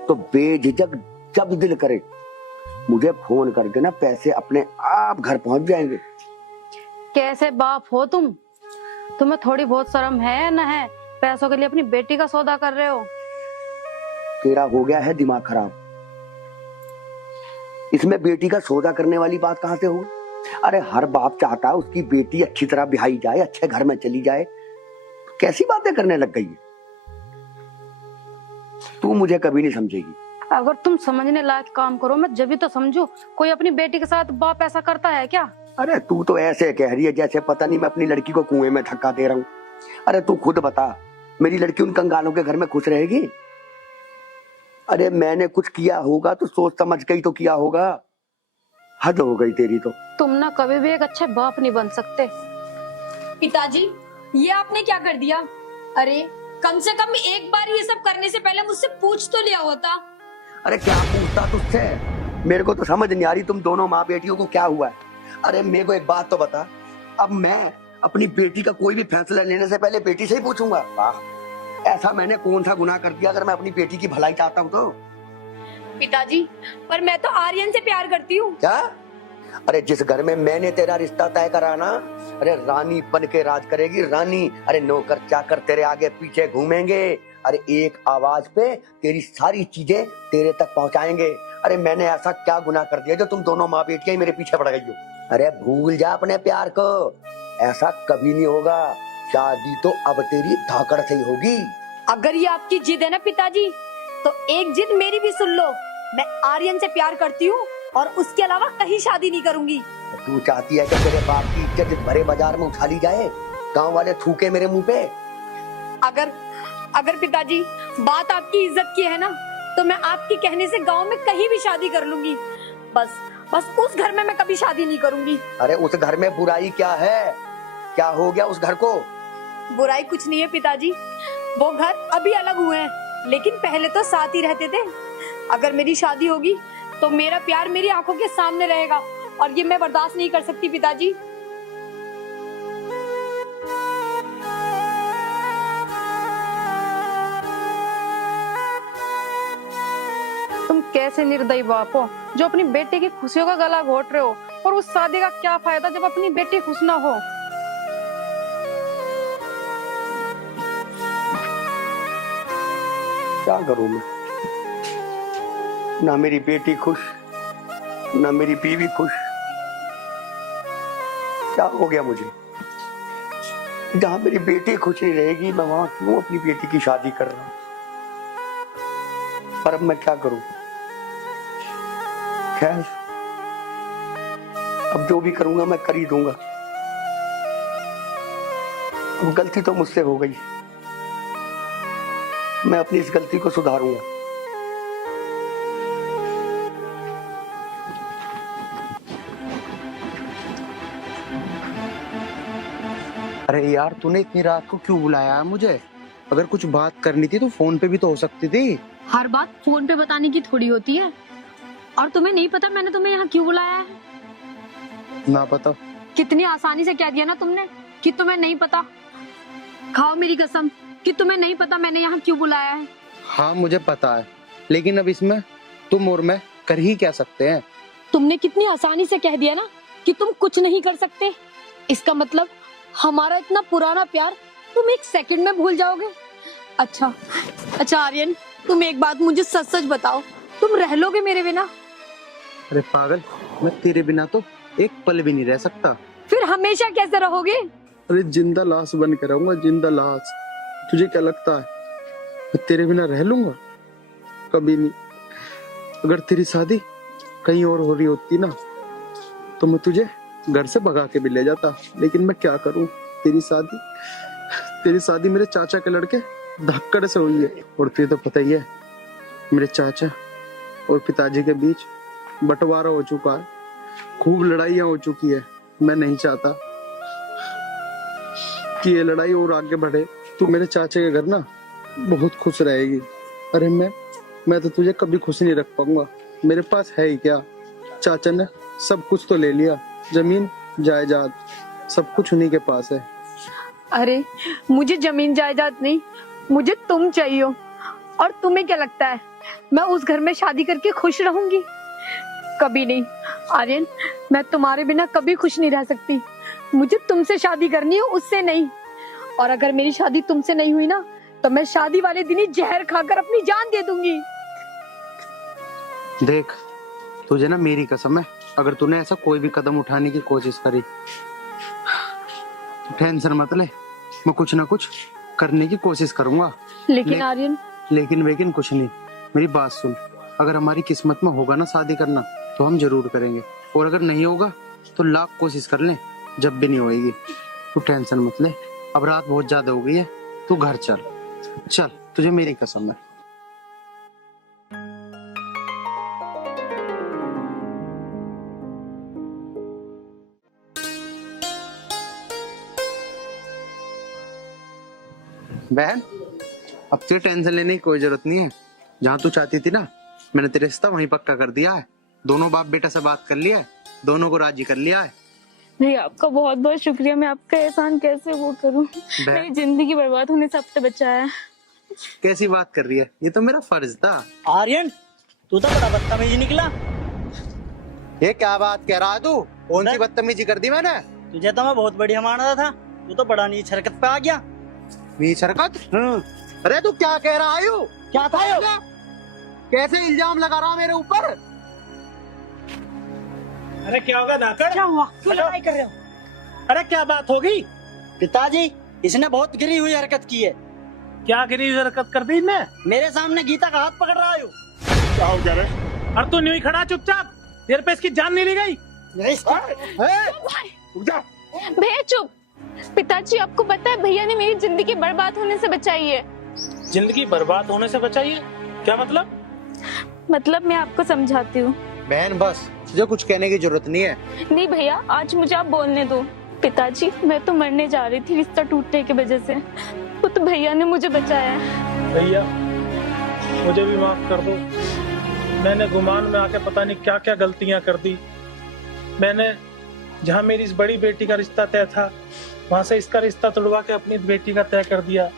तो बेझिझक जब दिल करे मुझे फोन कर देना, पैसे अपने आप घर पहुंच जाएंगे। कैसे बाप हो तुम? तुम्हें थोड़ी बहुत शर्म है या न है? पैसों के लिए अपनी बेटी का सौदा कर रहे हो। तेरा हो गया है दिमाग खराब, इसमें बेटी का सौदा करने वाली बात कहां से हो? अरे हर बाप चाहता है उसकी बेटी अच्छी तरह ब्याही जाए, अच्छे घर में चली जाए। कैसी बातें करने लग गई है तू, मुझे कभी नहीं समझेगी। अगर तुम समझने लायक काम करो मैं जब भी तो समझू। कोई अपनी बेटी के साथ बाप ऐसा करता है क्या? अरे तू तो ऐसे कह रही है जैसे पता नहीं मैं अपनी लड़की को कुएं में धक्का दे रहा हूँ। अरे तू खुद बता, मेरी लड़की उन कंगालों के घर में खुश रहेगी? अरे मैंने कुछ किया होगा तो सोच समझ के ही तो किया होगा। हद हो गई तेरी तो। तुम ना कभी भी एक अच्छे बाप नहीं बन सकते। पिताजी ये आपने क्या कर दिया? अरे कम से कम एक बार ये सब करने से पहले मुझसे पूछ तो लिया होता। अरे क्या पूछता तुझसे? मेरे को तो समझ नहीं आ रही तुम दोनों माँ बेटियों को क्या हुआ है। अरे मेरे को एक बात तो बता, अब मैं अपनी बेटी का कोई भी फैसला लेने से पहले बेटी से ही पूछूंगा? वाह, ऐसा मैंने कौन सा गुनाह कर दिया अगर मैं अपनी बेटी की भलाई चाहता हूँ तो? पिताजी, पर मैं तो आर्यन से प्यार करती हूँ। क्या? अरे जिस घर में मैंने तेरा रिश्ता तय करा ना, अरे रानी बन के राज करेगी, रानी। अरे नौकर चाकर तेरे आगे पीछे घूमेंगे, अरे एक आवाज पे तेरी सारी चीजें तेरे तक पहुंचाएंगे। अरे मैंने ऐसा क्या गुनाह कर दिया जो तुम दोनों माँ बेटियां ही मेरे पीछे पड़ गई हो? अरे भूल जा अपने प्यार को, ऐसा कभी नहीं होगा। शादी तो अब तेरी धाकड़ से ही होगी। अगर ये आपकी जिद है ना पिताजी, तो एक जिद मेरी भी सुन लो। मैं आर्यन से प्यार करती हूँ और उसके अलावा कहीं शादी नहीं करूंगी। तू चाहती है कि तेरे बाप की इज्जत भरे बाजार में उछाली जाए, गांव वाले थूके मेरे मुंह पे? अगर पिताजी बात आपकी इज्जत की है ना, तो मैं आपके कहने से गांव में कहीं भी शादी कर लूंगी। बस उस घर में मैं कभी शादी नहीं करूंगी। अरे उस घर में बुराई क्या है? क्या हो गया उस घर को? बुराई कुछ नहीं है पिताजी, वो घर अभी अलग हुए हैं, लेकिन पहले तो साथ ही रहते थे। अगर मेरी शादी होगी तो मेरा प्यार मेरी आंखों के सामने रहेगा, और ये मैं बर्दाश्त नहीं कर सकती पिताजी। तुम कैसे निर्दयी बाप हो जो अपनी बेटी की खुशियों का गला घोट रहे हो, और उस शादी का क्या फायदा जब अपनी बेटी खुश ना हो। क्या करूं मैं? ना मेरी बेटी खुश, ना मेरी बीवी खुश। क्या हो गया मुझे? जहां मेरी बेटी खुश नहीं रहेगी, मैं वहां क्यों अपनी बेटी की शादी कर रहा हूं? पर अब मैं क्या करूं? खैर, अब जो भी करूंगा मैं कर ही दूंगा। अब गलती तो मुझसे हो गई, मैं अपनी इस गलती को सुधारूंगा। अरे यार, तूने इतनी रात को क्यों बुलाया है मुझे? अगर कुछ बात करनी थी तो फोन पे भी तो हो सकती थी। हर बात फोन पे बताने की थोड़ी होती है। और तुम्हें नहीं पता मैंने तुम्हें यहाँ क्यों बुलाया है? ना पता। कितनी आसानी से कह दिया ना तुमने कि तुम्हें नहीं पता। खाओ मेरी कसम कि तुम्हें नहीं पता मैंने यहाँ क्यों बुलाया है। हाँ मुझे पता है, लेकिन अब इसमें तुम और मैं कर ही क्या सकते हैं? तुमने कितनी आसानी से कह दिया ना कि तुम कुछ नहीं कर सकते। इसका मतलब हमारा इतना पुराना प्यार तुम एक सेकंड में भूल जाओगे। अच्छा आर्यन, तुम एक बात मुझे सच सच बताओ, तुम रह लोगे मेरे बिना? अरे पागल, मैं तेरे बिना तो एक पल भी नहीं रह सकता। फिर हमेशा कैसे रहोगे? अरे जिंदा लाश बन कर रहूंगा, जिंदा लाश। तुझे क्या लगता है मैं तेरे बिना रह लूंगा? कभी नहीं। अगर तेरी शादी कहीं और हो रही होती ना, तो मैं तुझे घर से भगा के भी ले जाता, लेकिन मैं क्या करूं? तेरी शादी मेरे चाचा के लड़के धक्कड़ से हुई है। और तुझे तो पता ही है, मेरे चाचा और पिताजी के बीच बंटवारा हो चुका है, खूब लड़ाइयां हो चुकी है। मैं नहीं चाहता कि ये लड़ाई और आगे बढ़े। तू मेरे चाचा के घर ना बहुत खुश रहेगी। अरे मैं तो तुझे कभी खुश नहीं रख पाऊंगा। मेरे पास है ही क्या? चाचा ने सब कुछ तो ले लिया, जमीन जायदाद सब कुछ उन्हीं के पास है। अरे मुझे जमीन जायदाद नहीं, मुझे तुम चाहिए। और तुम्हें क्या लगता है मैं उस घर में शादी करके खुश रहूंगी? कभी नहीं आर्यन, मैं तुम्हारे बिना कभी खुश नहीं रह सकती। मुझे तुमसे शादी करनी है, उससे नहीं। और अगर मेरी शादी तुमसे नहीं हुई ना, तो मैं शादी वाले दिन ही जहर खाकर अपनी जान दे दूंगी। देख, तुझे ना मेरी कसम है, अगर तूने ऐसा कोई भी कदम उठाने की कोशिश करी, टेंशन मत ले, मैं कुछ ना कुछ करने की कोशिश करूंगा। लेकिन आर्यन, लेकिन कुछ नहीं। मेरी बात सुन, अगर हमारी किस्मत में होगा ना शादी करना, तो हम जरूर करेंगे। और अगर नहीं होगा तो लाख कोशिश कर ले, जब भी नहीं होएगी। तू टेंशन मत ले। अब रात बहुत ज्यादा हो गई है, तू घर चल, तुझे मेरी कसम है। बहन, अब तुझे टेंशन लेने की कोई जरूरत नहीं है। जहाँ तू चाहती थी ना, मैंने तेरा रिश्ता वहीं पक्का कर दिया है। दोनों बाप बेटा से बात कर लिया है, दोनों को राजी कर लिया है। भैया आपका बहुत बहुत शुक्रिया। मैं आपका एहसान कैसे वो करूं। मेरी जिंदगी बर्बाद होने से आपने बचाया। कैसी बात कर रही है, ये तो मेरा फर्ज था। आर्यन तू तो बड़ा बदतमीज निकला। ये क्या बात कह रहा है तू? कौन सी बदतमीजी कर दी मैंने? तुझे तो मैं बहुत बढ़िया मान रहा था, तू तो बड़ा नीच हरकत पे आ गया। नीच हरकत? अरे तू क्या कह रहा है? क्या था यो? कैसे इल्जाम लगा रहा मेरे ऊपर? अरे क्या होगा धाकड़? क्या हुआ? क्यों लड़ाई कर रहे हो? अरे क्या बात होगी? पिताजी इसने बहुत गिरी हुई हरकत की है। क्या गिरी हुई हरकत कर दी इसने? मेरे सामने गीता का हाथ पकड़ रहा है। क्या हो गया रे? और तू नहीं खड़ा चुपचाप? तेरे पे इसकी जान नहीं ली गई? रुक जा। भैया चुप। पिताजी आपको पता है भैया ने मेरी जिंदगी बर्बाद होने से बचाई है। जिंदगी बर्बाद होने से बचाइए? क्या मतलब? मतलब मैं आपको समझाती हूँ। बहन बस, तुझे कुछ कहने की जरूरत नहीं है। नहीं भैया आज मुझे आप बोलने दो। पिताजी मैं तो मरने जा रही थी रिश्ता टूटने की वजह से, वो तो भैया ने मुझे बचाया। भैया मुझे भी माफ कर दो। मैंने गुमान में आके पता नहीं क्या क्या गलतियां कर दी। मैंने जहाँ मेरी इस बड़ी बेटी का रिश्ता तय था वहां से इसका रिश्ता तोड़वा के अपनी बेटी का तय कर दिया।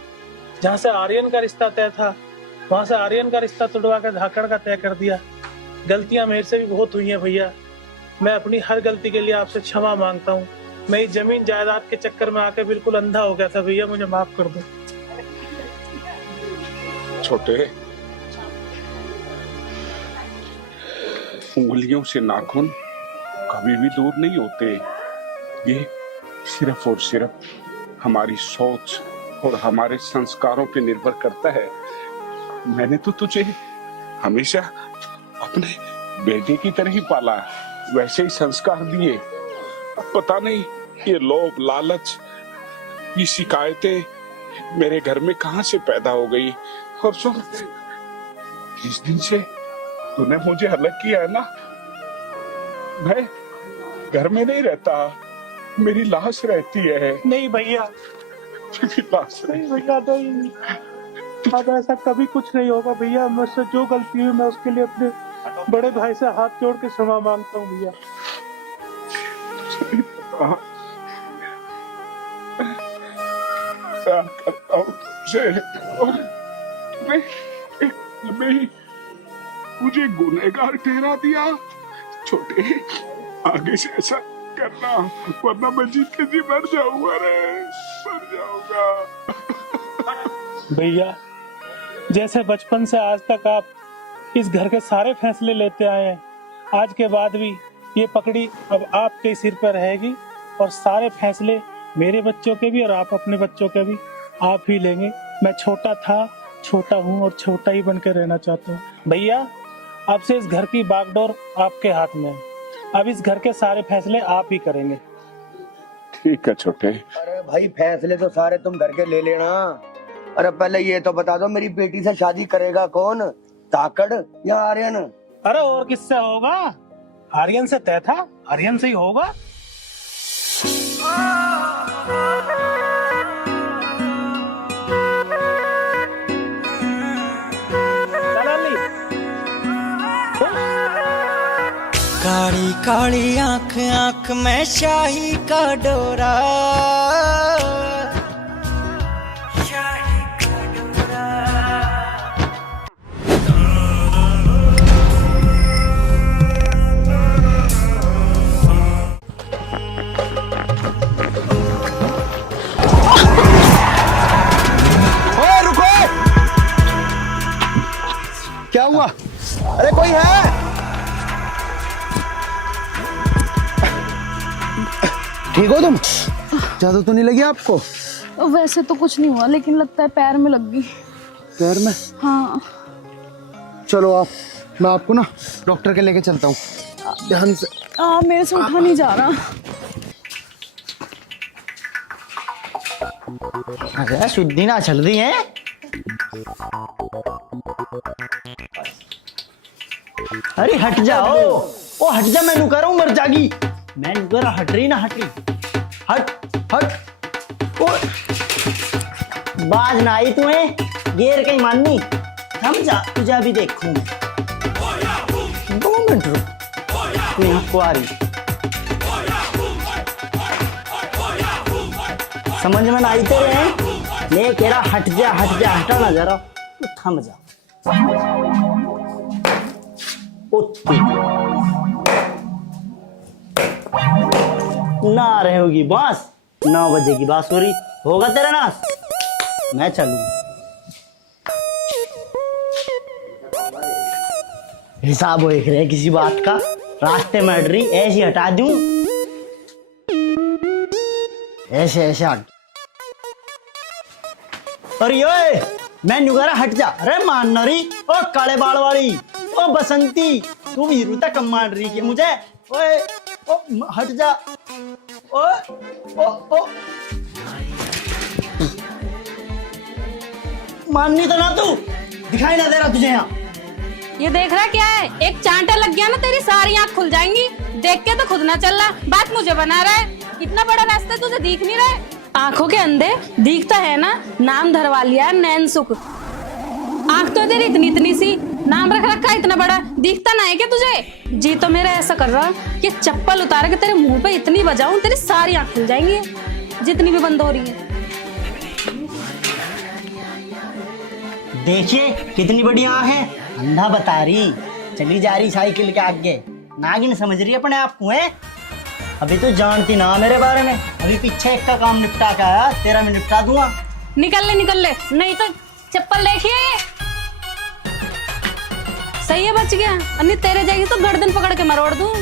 जहाँ से आर्यन का रिश्ता तय था वहां से आर्यन का रिश्ता तोड़वा के धाकड़ का तय कर दिया। गलतियां मेरे से भी बहुत हुई हैं भैया। मैं अपनी हर गलती के लिए आपसे क्षमा मांगता हूँ। मैं इस जमीन जायदाद के चक्कर में आके बिल्कुल अंधा हो गया था भैया, मुझे माफ कर दो। छोटे, उंगलियों से नाखून कभी भी दूर नहीं होते। ये सिर्फ और सिर्फ हमारी सोच और हमारे संस्कारों पे निर्भर करता है। मैंने तो तुझे हमेशा अपने बेटे की तरह ही पाला, वैसे ही संस्कार दिए। अब पता नहीं ये लोभ लालच, ये शिकायतें मेरे घर में कहां से पैदा हो गई। और सुन, जिस दिन से तूने मुझे अलग किया है ना, मैं घर में नहीं रहता, मेरी लाश रहती है। नहीं भैया, मेरी लाश नहीं भैया, नहीं। अब ऐसा कभी कुछ नहीं होगा भैया। मुझसे जो गलती हुई मैं उसके लिए अपने बड़े भाई से हाथ जोड़ के क्षमा मांगता हूँ भैया। प्यार करता हूँ तुझसे और मुझे गुनहगार ठहरा दिया। छोटे, आगे से ऐसा करना वरना मैं जीते जी मर जाऊंगा रे, मर जाऊंगा। भैया जैसे बचपन से आज तक आप इस घर के सारे फैसले लेते आए हैं, आज के बाद भी ये पकड़ी अब आपके सिर पर रहेगी और सारे फैसले मेरे बच्चों के भी और आप अपने बच्चों के भी आप ही लेंगे। मैं छोटा था, छोटा हूँ और छोटा ही बन के रहना चाहता हूँ। भैया अब से इस घर की बागडोर आपके हाथ में है। अब इस घर के सारे फैसले आप ही करेंगे। ठीक है छोटे। अरे भाई फैसले तो सारे तुम घर के ले लेना। अरे पहले ये तो बता दो मेरी बेटी से शादी करेगा कौन, धाकड़ या आर्यन? अरे और किससे होगा? आर्यन से तय था, आर्यन से ही होगा। काली काली आंख आंख में शाही का डोरा, क्या हुआ? अरे कोई है? ठीक हो तुम? ज्यादा तो नहीं लगी आपको? वैसे तो कुछ नहीं हुआ, लेकिन लगता है पैर में लग गई। पैर में? हाँ। चलो आप, मैं आपको ना डॉक्टर के लेके चलता हूँ, ध्यान से। मेरे से उठा नहीं जा रहा। अरे शुद्धि ना चल रही है। अरे हट जाओ, ओ हट जा, मैं नुकर हूं, मर जागी। मैं नुकर, हट रही ना हट रही, हट हट। ओ बाज ना आई तुम्हें, गेर कहीं माननी, समझा? तुझे अभी देखूं। 2 मिनट रुक। तू यहाँ कुआरी। समझ में ना आई तेरे हैं? मैं कह रहा हट जा हटा ना जरा, तू थम जा। ना रहे होगी बांस, 9 बजे की बांसुरी, होगा तेरा नाश, मैं चलूं। हिसाब देख रहे किसी बात का, रास्ते में अड़ रही ऐसी हटा दूं, ऐसे हट। अरे ओए मैं नुगारा हट जा। अरे मान रही ओ काले बाल वाली, ओ बसंती, तू हीरू तक कम मान रही है मुझे। ओए ओ हट जा। ओ ओ ओ माननी तो ना तू, दिखाई ना दे रहा तुझे यहाँ। ये देख रहा क्या है? एक चांटा लग गया ना तेरी सारी आँख खुल जाएंगी। देख के तो खुद ना चल रहा, बात मुझे बना रहा है। इतना बड़ा रास्ता तुझे दिख नहीं रहा है? आंखों के अंधे, दिखता है ना, नाम धरवा लिया नैन सुख। आंख तो तेरी इतनी सी, नाम रख रखा इतना बड़ा, दिखता ना है क्या तुझे? जी तो मेरा ऐसा कर रहा कि चप्पल उतार के तेरे मुंह पे इतनी बजाऊं तेरी सारी आंख खुल जाएंगी, जितनी भी बंद हो रही है। देखिए कितनी बड़ी आँख है, अंधा बता रही, चली जा रही साइकिल के आगे, नागिन समझ रही अपने आप को है। अभी तो जानती ना मेरे बारे में, अभी पीछे एक का काम निपटा के आया, तेरा मैं निपटा दूंगा। निकल ले, नहीं तो चप्पल देखिए। सही है, बच गया। अन्नी तेरे जाएगी तो गर्दन पकड़ के मरोड़ दूं।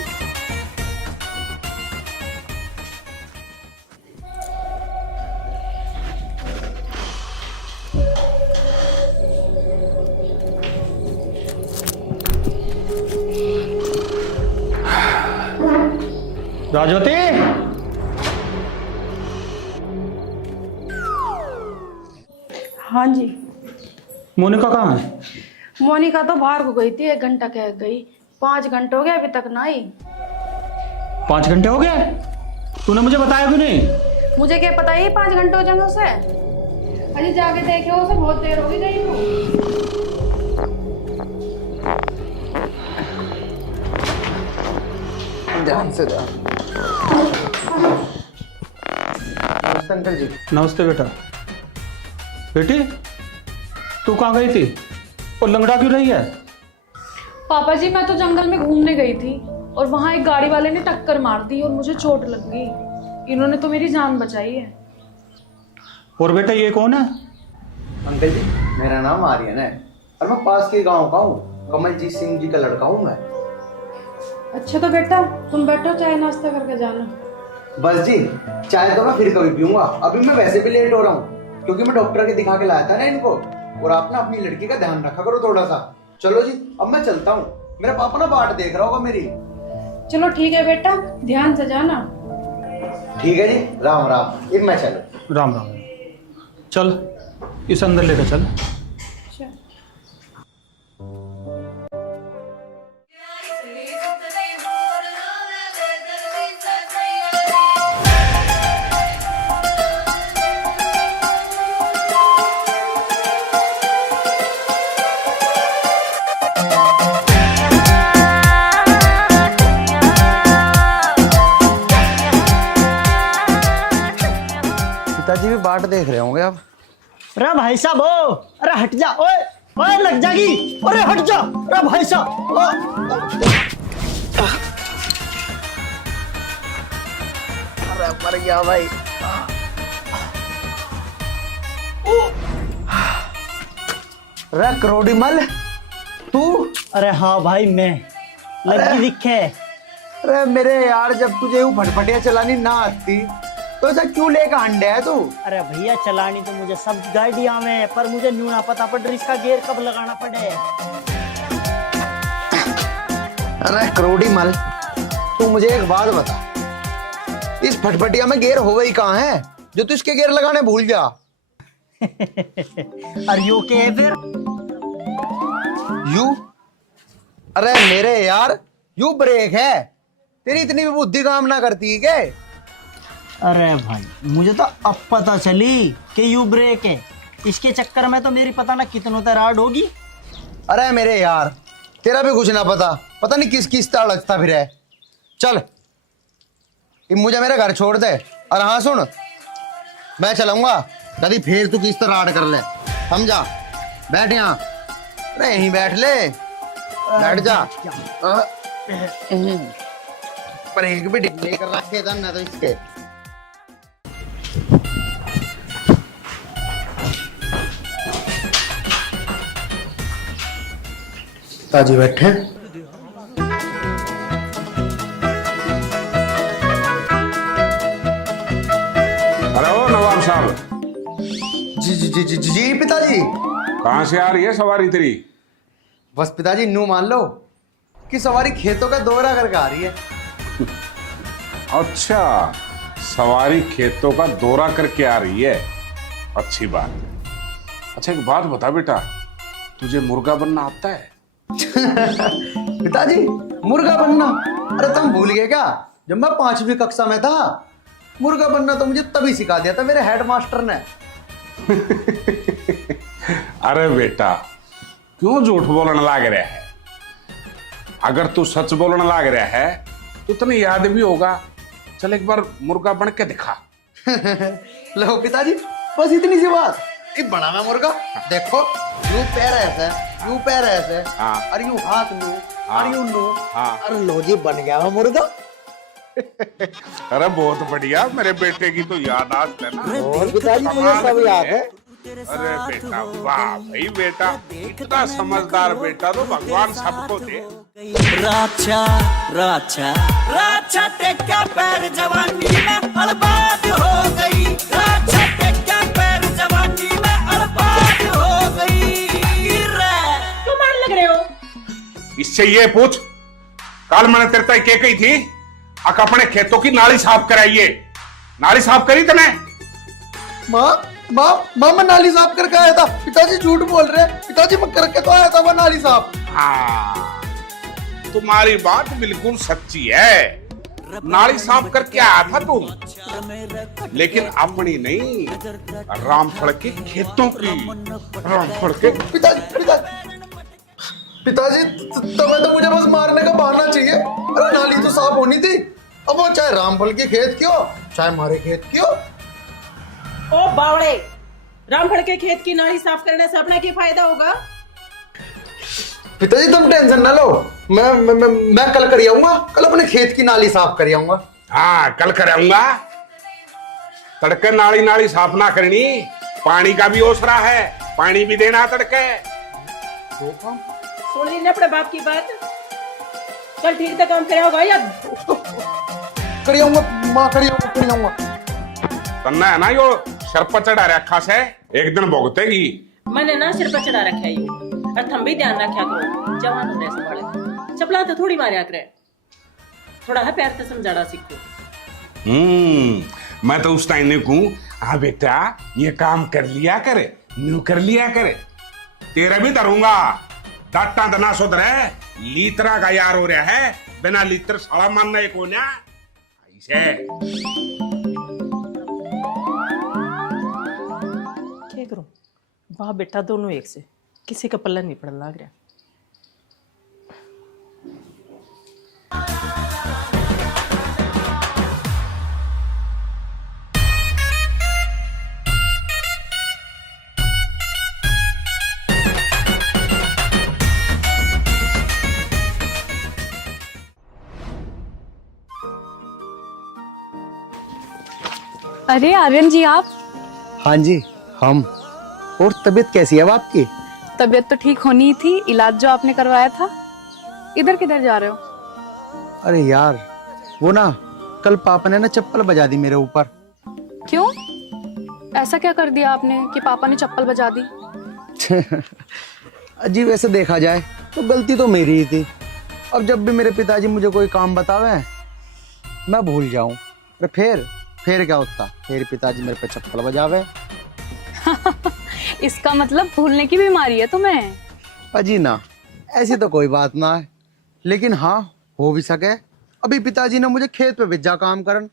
राजवती, हाँ जी। मोनिका कहाँ है? मोनिका तो बाहर को गई थी, 1 घंटा कह गई। 5 घंटे हो गए अभी तक ना आई। 5 घंटे हो गए? तूने मुझे बताया क्यों नहीं? मुझे क्या पता ही 5 घंटे हो जाएंगे उसे। अरे जाके देखे उसे, बहुत देर हो गई गई को। ध्यान से जा। नमस्ते अंकल जी। नमस्ते बेटा। बेटी तू कहाँ गई थी और लंगड़ा क्यों रही है? पापा जी मैं तो जंगल में घूमने गई थी और वहां एक गाड़ी वाले ने टक्कर मार दी और मुझे चोट लग गई। इन्होंने तो मेरी जान बचाई है। और बेटा ये कौन है? अंकल जी मेरा नाम आर्यन है और मैं पास के गांव का हूँ, कमलजीत सिंह जी का लड़का हूँ मैं। अच्छा तो बेटा तुम बैठो, चाय नाश्ता करके जाना। बस जी, चाय तो मैं फिर कभी पीऊंगा, अभी मैं वैसे भी लेट हो रहा हूँ क्योंकि मैं डॉक्टर के दिखा के लाया था ना इनको। और आप ना अपनी लड़की का ध्यान रखा करो थोड़ा सा। चलो जी अब मैं चलता हूँ, मेरा पापा ना बाट देख रहा होगा मेरी। चलो ठीक है बेटा, ध्यान से जाना। ठीक है जी, राम राम। अब मैं चलूं। राम राम। चल इस अंदर लेकर चल। पिताजी भी बाट देख रहे होंगे अब। अरे भाई साहब, ओ अरे हट जा, ओए ओए लग जाएगी, अरे हट जा, अरे भाई साहब। अरे मर गया भाई। अरे करोड़ीमल तू? अरे हाँ भाई मैं, लगी दिखे। अरे मेरे यार, जब तुझे वो फटफटिया चलानी ना आती तो ऐसा क्यों लेकर अंडे है तू? अरे भैया चलानी तो मुझे सब गाड़ियां में, पर मुझे न्यू ना पता पड़ रही इसका गियर कब लगाना पड़े। अरे करोड़ीमल तू मुझे एक बात बता, इस फटफटिया में गियर हो गई कहाँ है जो तू इसके गियर लगाने भूल गया? अरे यू के फिर यू? अरे मेरे यार, यू ब्रेक है, तेरी इतनी भी बुद्धि काम ना करती है क्या? अरे भाई मुझे तो अब पता चली कि यू ब्रेक है, इसके चक्कर में तो मेरी पता ना कितनों तराड़ होगी। अरे मेरे यार, तेरा भी कुछ ना पता, पता नहीं किस किस ताड़ लगता फिर है। चल मुझे मेरे घर छोड़ दे। और हाँ सुन, मैं चलूंगा, कभी फिर तू किस तरह आड़ कर ले, समझा? बैठ यहाँ, अरे यहीं बैठ ले, बैठ जा। पर एक भी डिग्री कर रखे था ना तो इसके। ताजी बैठे। हेलो नवाब साहब। जी जी जी जी जी पिताजी। कहाँ से आ रही है सवारी तेरी? बस पिताजी नू मान लो कि सवारी खेतों का दौरा करके आ रही है। अच्छा, सवारी खेतों का दौरा करके आ रही है, अच्छी बात। अच्छा एक बात बता बेटा, तुझे मुर्गा बनना आता है? पिताजी मुर्गा बनना? अरे तुम भूल गए क्या, जब मैं 5वीं कक्षा में था, मुर्गा बनना तो मुझे तभी सिखा दिया था मेरे हेडमास्टर ने। अरे बेटा क्यों झूठ बोलने लाग रहा है? अगर तू सच बोलने लाग रहा है तो तुम्हें याद भी होगा। चल एक बार मुर्गा बन के दिखा। लो पिताजी, बस इतनी सी बात। ये बना मैं मुर्गा, देखो यूं पैर ऐसे, यूं पैर ऐसे, और यूं हाथ नू, और यूं नू, और लो जी बन गया मैं मुर्गा। अरे बहुत बढ़िया, मेरे बेटे की तो याद आज है ना। और पिताजी मुझे सब याद है। अरे बेटा वाह भाई, बेटा इतना समझदार बेटा तो भगवान सबको दे। राचा राचा राचा टेक्का पैर जवानी में बर्बाद हो गई। राचा टेक्का पैर जवानी में बर्बाद हो गई। क्यों मार लग रहे हो? इससे ये पूछ, कल मैंने तेरे तक क्या कही थी? अपने खेतों की नाली साफ कराइए। नाली साफ करी तूने? माँ माँ माँ मैं नाली साफ करके आया था। पिताजी झूठ बोल रहे हैं। पिताजी मैं करके तो आया था वो नाली साफ। हाँ, तुम्हारी बात बिल्कुल सच्ची है, नाली साफ करके आया था तुम, लेकिन अपनी नहीं, रामफल के खेतों की। रामफल के पिताजी तुम्हें तो मुझे बस मारने का बहाना चाहिए। अरे नाली तो साफ होनी थी, अब वो चाहे रामफल के खेत की हो चाहे हमारे खेत की हो। ओ बावड़े, रामफल के खेत की नाली साफ करने से अपना क्या फायदा होगा? पिताजी तुम टेंशन ना लो, मैं कल कर आऊंगा, कल अपने खेत की नाली साफ कर आऊंगा। हाँ कल कराऊंगा। तड़के नाली नाली साफ ना करनी, पानी का भी ओसरा है, पानी भी देना तड़के। सुन ली अपने बाप की बात, कल ठीक से काम करे होगा या कर आऊंगा माँ, कर आऊंगा। तन्ना है ना यो सर पर चढ़ा रखा से, एक दिन भुगतेगी। मैंने ना सिर पर चढ़ा रखा है यो, और तुम भी ध्यान रखा करो, जवान होने से बड़े चपला तो थोड़ी मारे करे, थोड़ा है प्यार से समझाना सीखो। मैं तो उस टाइम ने कहूं, हाँ बेटा ये काम कर लिया करे, न्यू कर लिया करे, तेरा भी धरूंगा। डाटा दना सुधरे, लीतरा का यार हो रहा है, बिना लीतर साला मानना एक हो ना ऐसे। क्या करूं, बाप बेटा दोनों एक से, किसी का पल्ला नहीं पड़ने लग रहा। अरे आर्यन जी आप? हाँ जी हम। और तबीयत कैसी है अब आपकी? तबीयत तो ठीक होनी ही थी, इलाज जो आपने करवाया था। इधर किधर जा रहे हो? अरे यार वो ना कल पापा ने ना चप्पल बजा दी मेरे ऊपर। क्यों, ऐसा क्या कर दिया आपने कि पापा ने चप्पल बजा दी? अजी वैसे देखा जाए तो गलती तो मेरी ही थी। अब जब भी मेरे पिताजी मुझे कोई काम बतावे मैं भूल जाऊं, फिर क्या होता, फिर पिताजी मेरे पे चप्पल बजावे। इसका मतलब भूलने की बीमारी है तुम्हें? अजी ना ऐसी तो कोई बात ना है, लेकिन हाँ हो भी सके। अभी पिताजी ने मुझे खेत पे भेजा काम करन,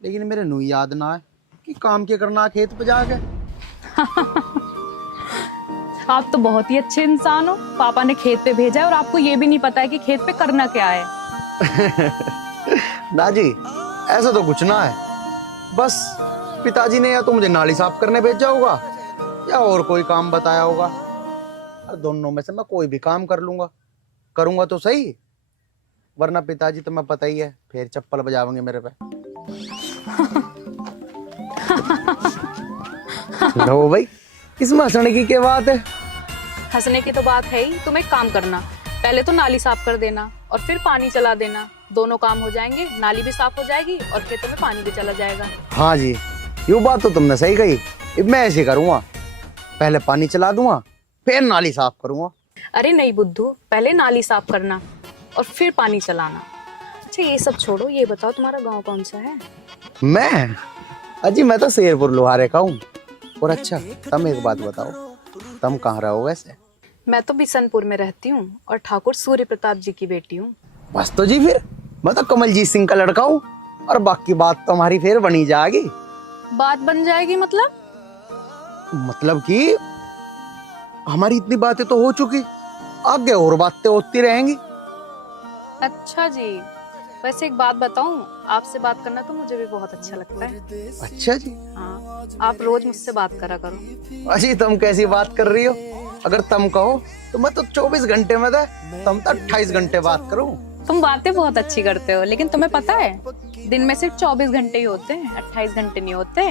लेकिन मेरे नू याद ना है कि काम क्या करना है खेत पे जाके। आप तो बहुत ही अच्छे इंसान हो, पापा ने खेत पे भेजा है और आपको ये भी नहीं पता है कि खेत पे करना क्या है। ना जी, ऐसा तो कुछ ना है, बस पिताजी ने या तो मुझे नाली साफ करने भेजा होगा या और कोई काम बताया होगा। दोनों में से मैं कोई भी काम कर लूंगा, करूंगा तो सही, वरना पिताजी तो मैं पता ही है फिर चप्पल बजावेंगे मेरे पे। लो भाई, इसमें हंसने की क्या बात है? हंसने की तो बात है ही। तुम एक काम करना, पहले तो नाली साफ कर देना और फिर पानी चला देना। दोनों काम हो जाएंगे, नाली भी साफ हो जाएगी और खेतों में पानी भी चला जाएगा। हाँ जी, ये बात तो तुमने सही कही। अब मैं ऐसे करूंगा, पहले पानी चला दूंगा फिर नाली साफ करूंगा। अरे नहीं बुद्धू, पहले नाली साफ करना और फिर पानी चलाना। अच्छा ये सब छोड़ो, ये बताओ तुम्हारा गांव कौन सा है? मैं अजी मैं तो शेरपुर लोहारे का हूँ। और अच्छा तुम एक बात बताओ, तुम कहाँ रहो वैसे? मैं तो बिशनपुर में रहती हूँ और ठाकुर सूर्य प्रताप जी की बेटी हूँ। बस तो जी, फिर मैं तो कमलजीत सिंह का लड़का हूँ और बाकी बात तो हमारी फिर बनी जाएगी। बात बन जाएगी मतलब? मतलब कि हमारी इतनी बातें तो हो चुकी, आगे और बातें होती रहेंगी। अच्छा जी, वैसे एक बात बताऊं, आपसे बात करना तो मुझे भी बहुत अच्छा लगता है। अच्छा जी? हाँ, आप रोज मुझसे बात करा करो। अजी तुम कैसी बात कर रही हो? अगर तुम कहो तो मैं तो 24 घंटे में था, तुम तो 28 घंटे बात करूं। तुम बातें बहुत अच्छी करते हो, लेकिन तुम्हें पता है दिन में सिर्फ 24 घंटे ही होते हैं, 28 घंटे नहीं होते।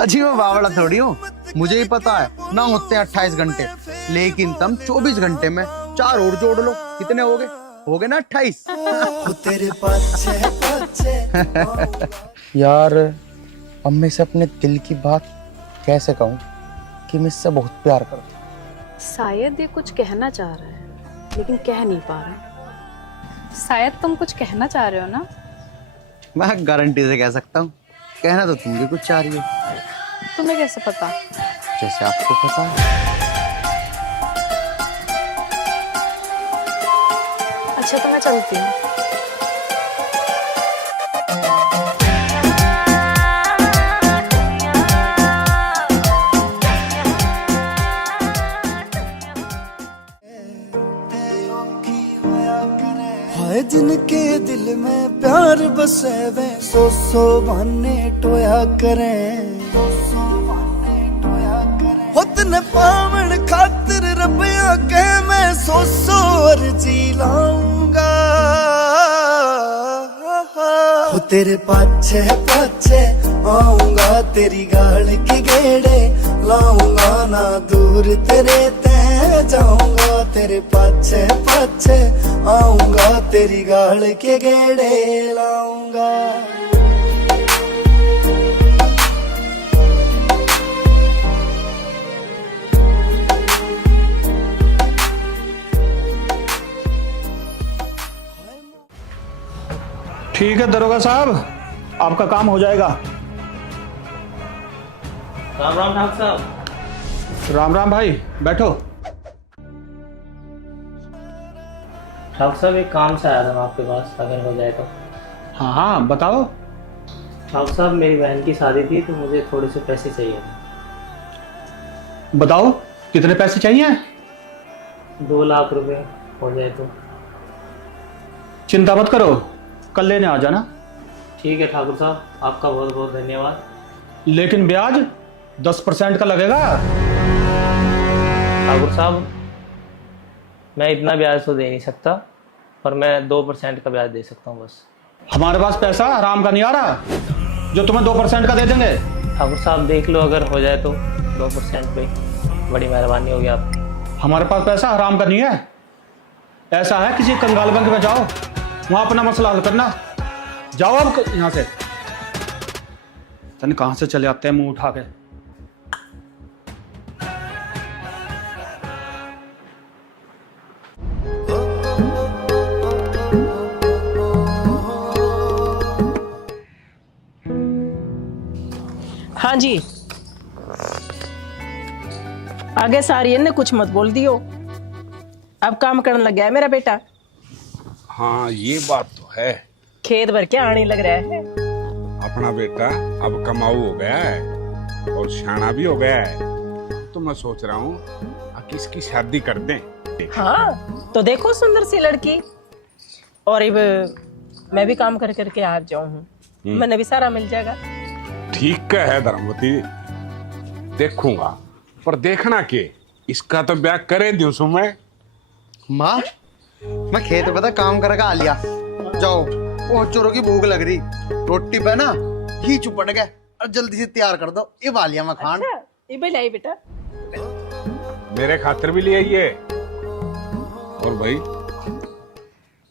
अजी मैं बावड़ा थोड़ी हूँ, मुझे ही पता है ना होते हैं 28 घंटे, लेकिन तुम 24 घंटे में 4 और जोड़ लो, कितने हो गए ना 28। यार अम्मी से अपने दिल की बात कैसे कहूँ कि मैं इससे बहुत प्यार करता हूँ। शायद ये कुछ कहना चाह रहा है लेकिन कह नहीं पा रहा। शायद तुम कुछ कहना चाह रहे हो ना? मैं गारंटी से कह सकता हूँ, कहना तो तुम भी कुछ चाह रही हो। तुम्हें कैसे पता? जैसे आपको पता है। अच्छा तो मैं चलती हूँ। हाय जिनके दिल में प्यार बसे वे सो बहाने टोया करें, होतन पावन खातिर रबिया के मैं सो अर्जी लाऊंगा। हो तेरे पाछे पाछे आऊंगा, तेरी गाल की गेड़े लाऊंगा, ना दूर तेरे ते जाऊंगा, तेरे पाछे पाछे आऊंगा, तेरी गाल के गेड़े लाऊंगा। ठीक है दरोगा साहब, आपका काम हो जाएगा। राम राम ठाकुर साहब। राम राम भाई, बैठो। ठाकुर साहब एक काम से आया था मैं आपके पास, अगर हो जाए तो। हाँ हाँ बताओ। ठाकुर साहब मेरी बहन की शादी थी तो मुझे थोड़े से पैसे चाहिए। बताओ कितने पैसे चाहिए? 2 लाख रुपए हो जाए तो। चिंता मत करो, कल लेने आ जाना। ठीक है ठाकुर साहब, आपका बहुत बहुत धन्यवाद। लेकिन ब्याज 10% का लगेगा। ठाकुर साहब मैं इतना ब्याज तो दे नहीं सकता, पर मैं 2% का ब्याज दे सकता हूँ बस। हमारे पास पैसा आराम का नहीं आ रहा जो तुम्हें 2% का दे देंगे। ठाकुर साहब देख लो, अगर हो जाए तो 2% पे, बड़ी मेहरबानी होगी आपकी। हमारे पास पैसा हराम का नहीं है। ऐसा है किसी कंगाल बैंक में जाओ, वहां अपना मसला हल करना। जाओ अब यहाँ से। तन कहां से चले आते हैं मुंह उठा के। हाँ जी, आगे सारी ने कुछ मत बोल दियो, अब काम करने लग गया है मेरा बेटा। हाँ ये बात तो है। खेत भर के आने लग रहा है। अपना बेटा अब कमाऊ हो गया है और सियाना भी हो गया है, तो मैं सोच रहा हूँ कि इसकी शादी कर दें। हाँ तो देखो सुंदर सी लड़की, और अब मैं भी काम कर करके आ जाऊँ हूँ, मैंने भी सारा मिल जाएगा। ठीक है धर्मवती, देखूंगा, पर देखना के इसका तो ब्याह करे दूं सु मैं। माँ मैं खेत पता काम करके आ लिया, जाओ वो चोरों की भूख लग रही, रोटी पे ना घी चुपड़ गए और जल्दी से तैयार कर दो, ये वालिया मैं खान। अच्छा, ये भी लाई बेटा। मेरे खातिर भी ले आइए। और भाई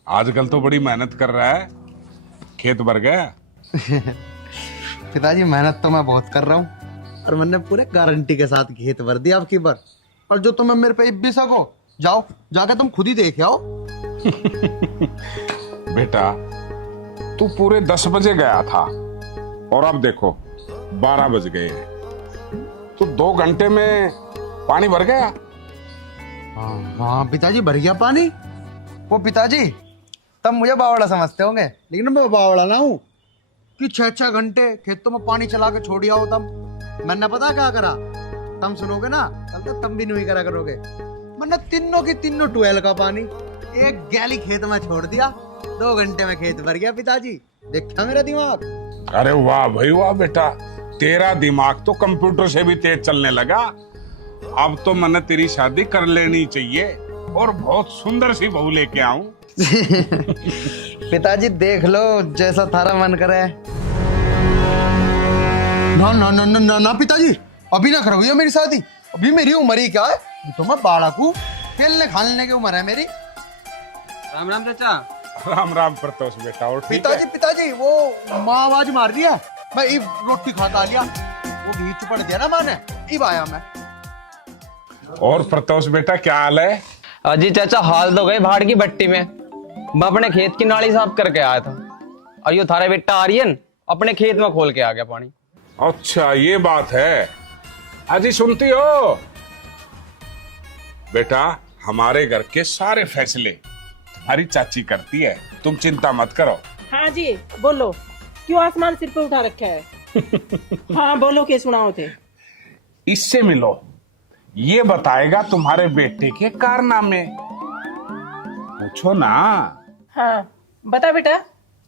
आजकल तो बड़ी मेहनत कर रहा है, खेत भर गया। पिताजी मेहनत तो मैं बहुत कर रहा हूँ और मैंने पूरे गारंटी के साथ खेत भर दिया आपकी बार, और जो तुम्हें मेरे पे भी सको जाओ जाके तुम खुद ही देख आओ। बेटा तू पूरे 10 बजे गया था और अब देखो 12 बज गए हैं, तो 2 घंटे में पानी भर गया। हाँ पिताजी भर गया पानी। वो पिताजी तब मुझे बावड़ा समझते होंगे, लेकिन मैं बावड़ा ना हूँ कि 6-6 घंटे खेतों में पानी चला के छोड़ आओ। तब मैंने पता क्या करा, तुम सुनोगे ना कल तक तुम भी नहीं करा करोगे। मैंने तीनों की तीनों ट्वेल का पानी एक गैली खेत में छोड़ दिया, 2 घंटे में खेत भर गया। पिताजी देखा मेरा दिमाग। अरे वाह भाई वाह बेटा, तेरा दिमाग तो कंप्यूटर से भी तेज चलने लगा। अब तो मैंने तेरी शादी कर लेनी चाहिए और बहुत सुंदर सी बहू लेके आऊं। पिताजी देख लो जैसा थारा मन करे। ना ना ना ना ना, ना पिताजी अभी ना करोगे मेरी शादी, अभी मेरी उम्र ही क्या है, तो मैं बाड़ा को खेलने खाने की उम्र है मेरी। राम राम चाचा। राम राम प्रतोष बेटा। और ठीक पिताजी है? पिताजी वो माँ आवाज मार रही है, मैं ये रोटी खाता लिया, वो भी चुपड़ दिया ना माँ ने, इब आया मैं। और प्रतोष बेटा क्या हाल है? अजी चाचा हाल तो गए भाड़ की भट्टी में, मैं अपने खेत की नाली साफ करके आया था और यो थारा बेटा आर्यन अपने खेत में खोल के आ गया पानी। अच्छा ये बात है। अजी सुनती हो बेटा, हमारे घर के सारे फैसले तुम्हारी चाची करती है, तुम चिंता मत करो। हाँ जी बोलो, क्यों आसमान सिर पे उठा रखा है? हाँ बोलो, क्या सुनाओ थे? इससे मिलो, ये बताएगा तुम्हारे बेटे के कारनामे। पूछो ना। हाँ बता बेटा,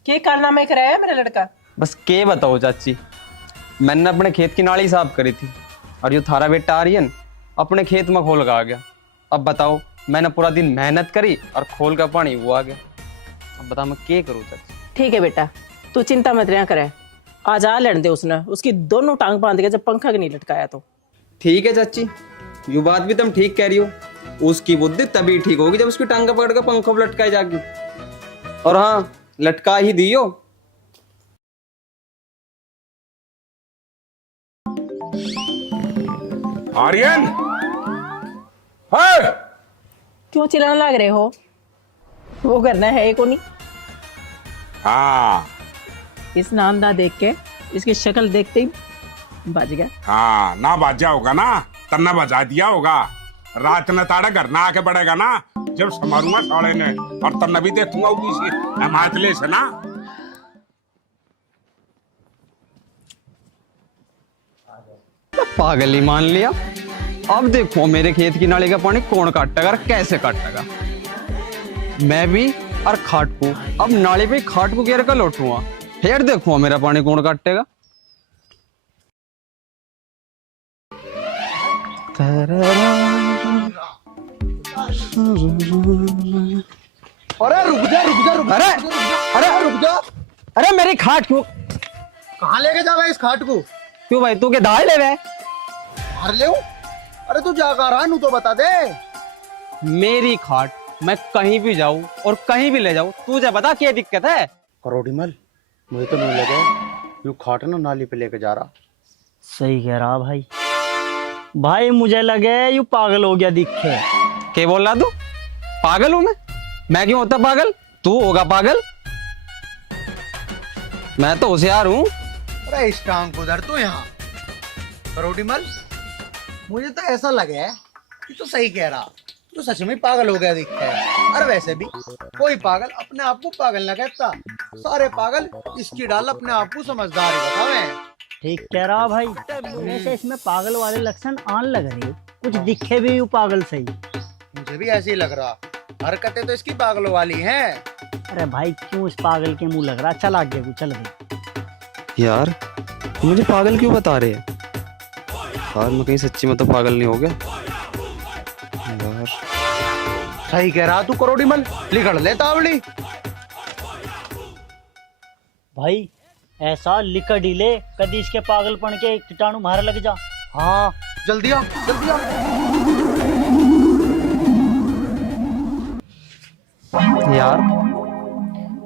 क्या कारनामे कराया है मेरा लड़का? बस के बताओ चाची, मैंने अपने खेत की नाली साफ करी थी और यो थारा बेटा आर्यन अपने खेत में खोल के आ गया। अब बताओ, मैंने पूरा दिन मेहनत करी और खोल का पानी वो आ गया। अब बता मैं क्या करूँ चाची? ठीक है बेटा, तू चिंता मत रहा करे, आज आ लेने दे उसने, उसकी दोनों टांग बांध के जब पंखा के नहीं लटकाया तो। ठीक है चाची, ये बात भी तुम ठीक कह रही हो, उसकी बुद्धि तभी ठीक होगी जब उसकी टांग पकड़ कर पंखों पर लटकाई जाएगी। और हाँ, लटका ही दियो। आर्यन, है? क्यों चिल्लाने लग रहे हो? वो करना है को नहीं। हाँ इस नामदा देख के, इसकी शक्ल देखते ही बज गया। हाँ ना बाजा होगा ना, तन्ना बजा दिया होगा। रात ने ताड़ा घर ना आके पड़ेगा ना, जब समारूंगा साड़े ने, और तन्ना भी देखूंगा हिमाचले से ना। पागल ही मान लिया। अब देखो मेरे खेत की नाली का पानी कौन काटेगा और कैसे काटेगा। मैं भी और खाट को अब नाली पे खाट को घेर कर लौटूंगा, फिर देखो मेरा पानी कौन काटेगा। अरे रुक जा रुक जा रुक जा, अरे रुक जा। अरे मेरी खाट को कहाँ लेके जावा इस खाट को? क्यों भाई, तू के दाल ले वे? मार ले। अरे तू जा रहा नू तो बता दे। मेरी खाट मैं कहीं भी जाऊं और कहीं भी ले जाऊं, तुझे बता क्या दिक्कत है? करोड़ीमल, मुझे तो नहीं लगा यू खाट ना नाली पे लेके जा रहा। सही कह रहा भाई, भाई मुझे लगे यू पागल हो गया दिखे। क्या बोल रहा तू? पागल हूं मैं क्यों होता पागल? तू होगा पागल, मैं तो होशियार हूँ। अरे इस टांग को धर तू यहाँ। करोड़ीमल, मुझे तो ऐसा लगा है कि तू सही कह रहा, तू सच में पागल हो गया दिखता है। अरे वैसे भी कोई पागल अपने आप को पागल ना कहता, सारे पागल इसकी डाल अपने आप को समझदार ही बतावे। ठीक कह रहा भाई, वैसे इसमें पागल वाले लक्षण आन लग रहे, कुछ दिखे भी यू पागल सही। मुझे भी ऐसे ही लग रहा, हरकतें तो इसकी पागलों वाली हैं। अरे भाई क्यों इस पागल के मुंह लग रहा, चल आगे को चल भाई। यार मुझे पागल क्यों बता रहे हैं यार, मैं कहीं सच्ची में तो पागल नहीं हो गया यार। सही कह रहा तू करोड़ीमल, लिखड़ ले तावड़ी। भाई ऐसा लिकड़ ही ले, कदी इसके पागलपन के कीटाणु मार लग जा। हाँ जल्दी आ, जल्दी आ। यार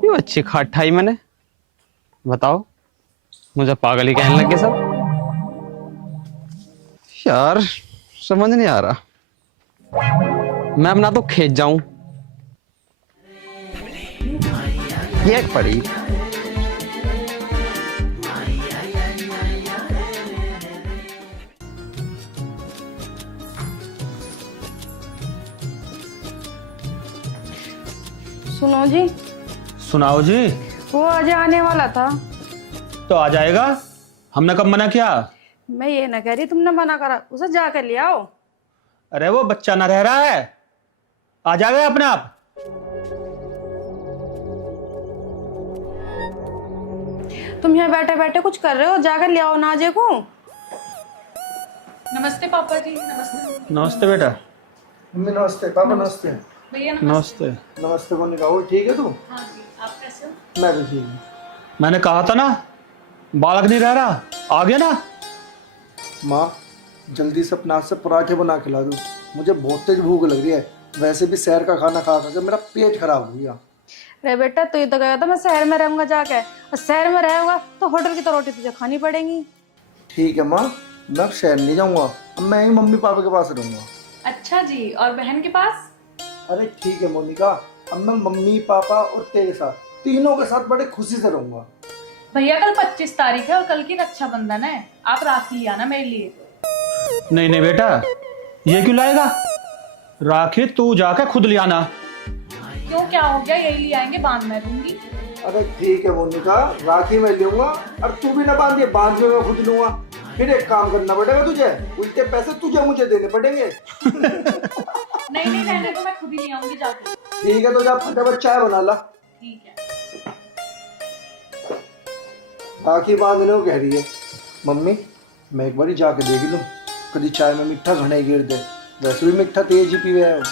ये अच्छी खाट खाई मैंने, बताओ मुझे पागल ही कहने लगे सब। यार समझ नहीं आ रहा, मैं अपना तो खेत जाऊं। ये पड़ी सुनो जी, सुनाओ जी। वो आज आने वाला था। तो आ जाएगा, हमने कब मना किया? मैं ये ना कह रही तुमने मना करा, उसे जाकर ले आओ। अरे वो बच्चा ना रह रहा है, आ जाएगा अपने आप। तुम यहाँ बैठे बैठे कुछ कर रहे हो, जाकर ले आओ नाजे को। नमस्ते पापा जी। नमस्ते नमस्ते बेटा। मम्मी नमस्ते, पापा नमस्ते। भैया नमस्ते। नमस्ते मोनिका, वो ठीक है तू? हाँ जी, आप कैसे हो? मैं भी ठीक हूँ। मैंने कहा था ना बालक नहीं रह रहा, आ गया ना। माँ जल्दी से अपना से पराठे बना खिला दो, मुझे बहुत तेज भूख लग रही है। वैसे भी शहर का खाना खा कर मेरा पेट खराब हो गया। अरे बेटा तू तो गया था मैं शहर में रहूंगा जाके, और शहर में रहेगा तो होटल की तो रोटी तुझे खानी पड़ेगी। ठीक है माँ, मैं अब शहर नहीं जाऊंगा, अब मैं ही मम्मी पापा के पास रहूंगा। अच्छा जी, और बहन के पास? अरे ठीक है मोनिका, अब मैं मम्मी पापा और तेरे साथ, तीनों के साथ बड़े खुशी से रहूंगा। भैया कल 25 तारीख है और कल की रक्षाबंधन है, आप राखी ले आना मेरे लिए। नहीं नहीं बेटा, ये क्यों लाएगा? राखी तू जाके खुद ले आना। क्यों, क्या हो गया? यही ले आएंगे, बांध मैं दूंगी। अरे ठीक है मोनिका, राखी मैं लूंगा और तू भी ना बांधिए, बांध के मैं खुद लूंगा। फिर एक काम करना पड़ेगा तुझे, उल्टे पैसे तुझे मुझे देने पड़ेंगे। नहीं नहीं रहने दो, मैं खुद ही ले आऊंगी जाके। ठीक है तो जा फटाफट चाय बना ला। ठीक है। राखी बांधने को कह रही है मम्मी, मैं एक बार जाके देख लूं, कभी चाय में मिठा घने गिर दे, वैसे भी मिठा तेज ही पीवे है।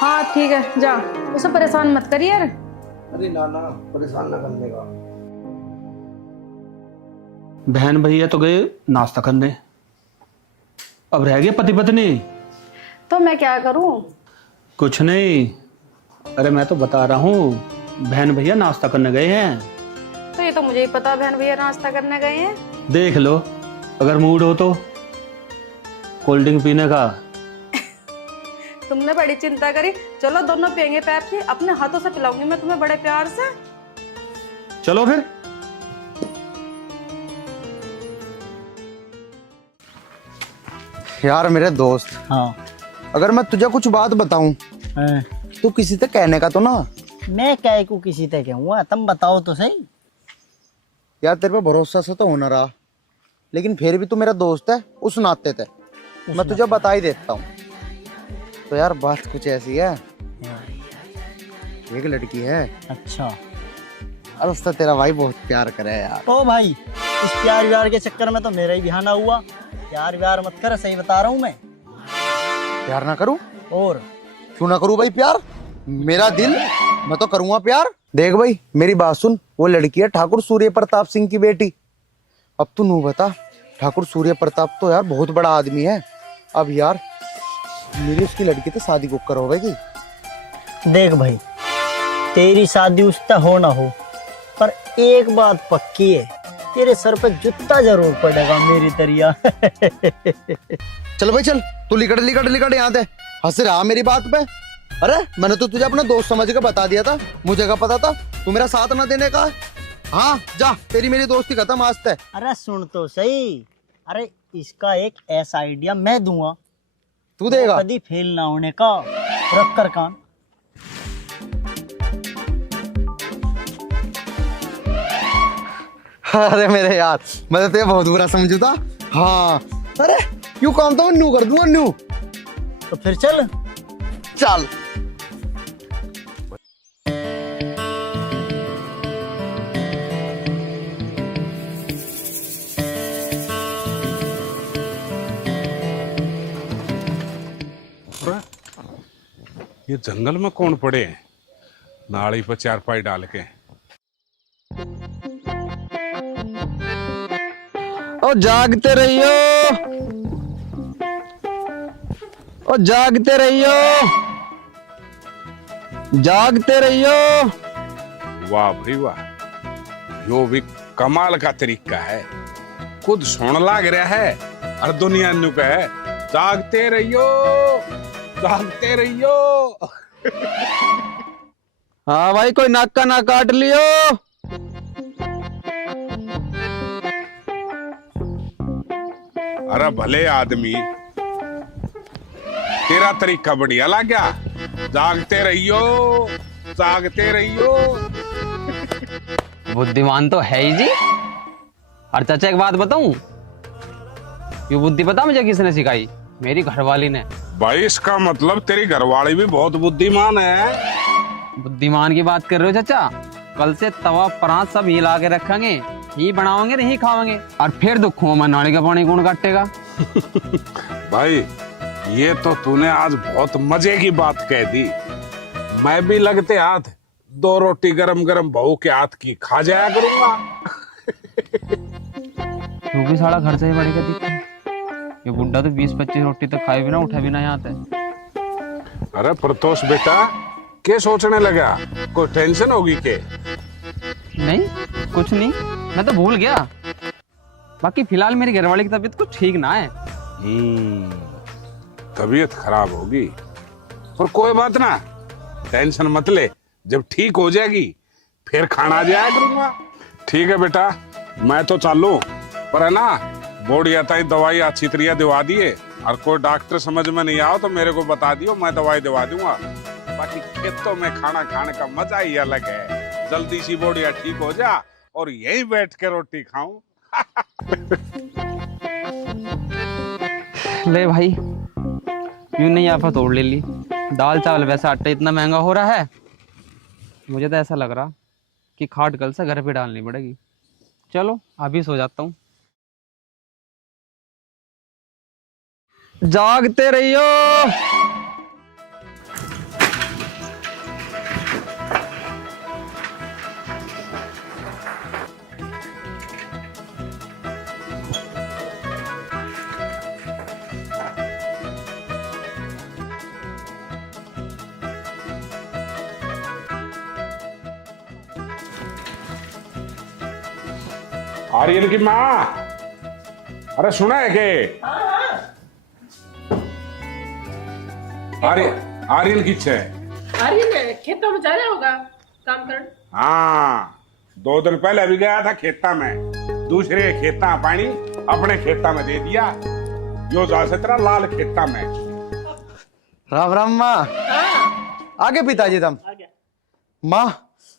हाँ ठीक है, जा, उसे परेशान मत करिए यार। अरे नाना परेशान ना करने का। बहन भैया तो गए नाश्ता करने, अब रह गए पति पत्नी। तो मैं क्या करूं? कुछ नहीं, अरे मैं तो बता रहा हूँ, बहन भैया नाश्ता करने गए हैं। तो ये तो मुझे ही पता, बहन भैया नाश्ता करने गए हैं। देख लो, अगर मूड हो तो कोल्ड ड्रिंक पीने का। तुमने बड़ी चिंता करी, चलो दोनों पियेंगे पेप्सी, अपने हाथों से पिलाऊंगी मैं तुम्हें बड़े प्यार से। चलो फिर। यार मेरे दोस्त, हाँ अगर मैं तुझे कुछ बात बताऊं तो किसी से कहने का तो ना। मैं क्या को किसी से कहूँगा, तुम बताओ तो सही। यार तेरे पे भरोसा से तो होना रहा, लेकिन फिर भी तू मेरा दोस्त है, उस नाते थे मैं तुझे बता ही देता हूँ। तो यार बात कुछ ऐसी है, एक लड़की है। अच्छा। और उससे तेरा भाई बहुत प्यार करे यार। ओ भाई, इस प्यार व्यार के चक्कर में तो मेरा ही बिहाना हुआ। प्यार व्यार मत कर, सही बता रहा हूँ मैं। प्यार ना करूं? और क्यों ना करूं भाई प्यार, मेरा दिल, मैं तो करूंगा प्यार। देख भाई मेरी बात सुन, वो लड़की है ठाकुर सूर्य प्रताप सिंह की बेटी। अब तू नू बता, ठाकुर सूर्य प्रताप तो यार बहुत बड़ा आदमी है। अब यार मेरी उसकी लड़की तो शादी को करोगे। देख भाई, तेरी शादी उससे हो ना हो, पर एक बात पक्की है, तेरे सर पे जूता जरूर पड़ेगा मेरी तरिया। चल भाई चल, तू लिकड़ लिकड़ लिकड़ यहाँ से हंस रहा मेरी बात पे। अरे मैंने तो तुझे अपना दोस्त समझ के बता दिया था, मुझे क्या पता था तू मेरा साथ ना देने का। हाँ जा, तेरी मेरी दोस्ती खत्म आज तक। अरे सुन तो सही, अरे इसका एक ऐसा आइडिया मैं दूंगा, तू देगा? कभी फेल ना होने का, रख कर कान। अरे मेरे यार, मैं तो तेरे बहुत बुरा समझू था। हाँ अरे क्यों काम तो न्यू कर दूंगा न्यू। तो फिर चल। चल ये जंगल में कौन पड़े हैं नाली पर चारपाई डाल के। ओ जागते रहियो, ओ जागते रहियो, जागते रहियो। वाह भाई वाह, यो भी कमाल का तरीका है। खुद सुन लाग रहा है और दुनिया नु का है जागते रहियो, जागते रहियो। हाँ भाई, कोई नाक का ना काट लियो। अरे भले आदमी, तेरा तरीका बढ़िया लग गया। जागते रहियो, जागते रहियो। बुद्धिमान तो है ही जी। और चाचा एक बात बताऊं, ये बुद्धि पता मुझे किसने सिखाई? मेरी घरवाली ने। भाई इसका मतलब तेरी घरवाली भी बहुत बुद्धिमान है। बुद्धिमान की बात कर रहे हो चाचा? कल से तवा परात सब हिला के रखेंगे, ही बनाओगे नहीं खाओगे, और फिर दुखों में नाली का पानी कौन काटेगा? भाई ये तो तूने आज बहुत मजे की बात कह दी। मैं भी लगते हाथ 2 रोटी गरम गरम बहू के हाथ की खा जाया करूंगा। तू भी साला घर से ही बढ़ेगा दिखता है। ये बुड्ढा तो 20-25 रोटी तक खाए बिना उठा भी ना यहाँ है। अरे प्रतोष बेटा, क्या सोचने लगा? कोई टेंशन होगी के? नहीं, कुछ नहीं, मैं तो भूल गया। बाकी फिलहाल मेरी घरवाली की तबीयत कुछ ठीक ना है। तबीयत खराब होगी, पर कोई बात ना, टेंशन मत ले। जब ठीक हो जाएगी फिर खाना जाया करूंगा। ठीक है बेटा, मैं तो चालू, पर है ना बोड़िया ताई दवाई अच्छी तरह दिवा दिए, और कोई डॉक्टर समझ में नहीं आओ तो मेरे को बता दियो, मैं दवाई दिवा दूंगा। बाकी खेतों में खाना खाने का मजा ही अलग है। जल्दी सी बोड़िया ठीक हो जा और यहीं बैठ के रोटी खाऊं। ले भाई, यूं नहीं आफत तोड़ ले ली। दाल चावल वैसा आटा इतना महंगा हो रहा है, मुझे तो ऐसा लग रहा कि खाट कल से घर पे डालनी पड़ेगी। चलो अभी सो जाता हूँ। जागते रहियो। आर्यन की माँ, अरे सुना है के? आर्यन की है? आर्यन खेतों में जा रहा होगा काम कर। हाँ, 2 दिन पहले भी गया था खेता में, दूसरे खेता पानी अपने खेता में दे दिया। यो जा से तेरा लाल खेता में। राम राम माँ। आगे पिताजी तुम? माँ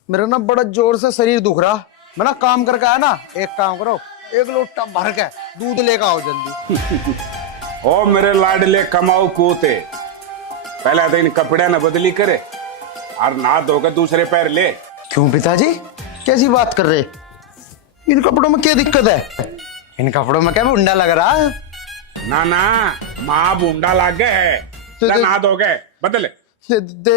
मेरा ना बड़ा जोर से शरीर दुख रहा, मैं ना काम करके आया ना। एक काम करो, 1 लोटा भर के दूध लेकर आओ जल्दी। ओ मेरे लाडले कमाऊ कूते, पहले तो इन कपड़े न बदली करे और नहा धोकर दूसरे पैर ले। क्यों पिताजी, कैसी बात कर रहे? इन कपड़ों में क्या दिक्कत है? इन कपड़ों में क्या बुंडा लग रहा है? ना ना, माँ बुंडा लग गए है, नहा धोगे बदले।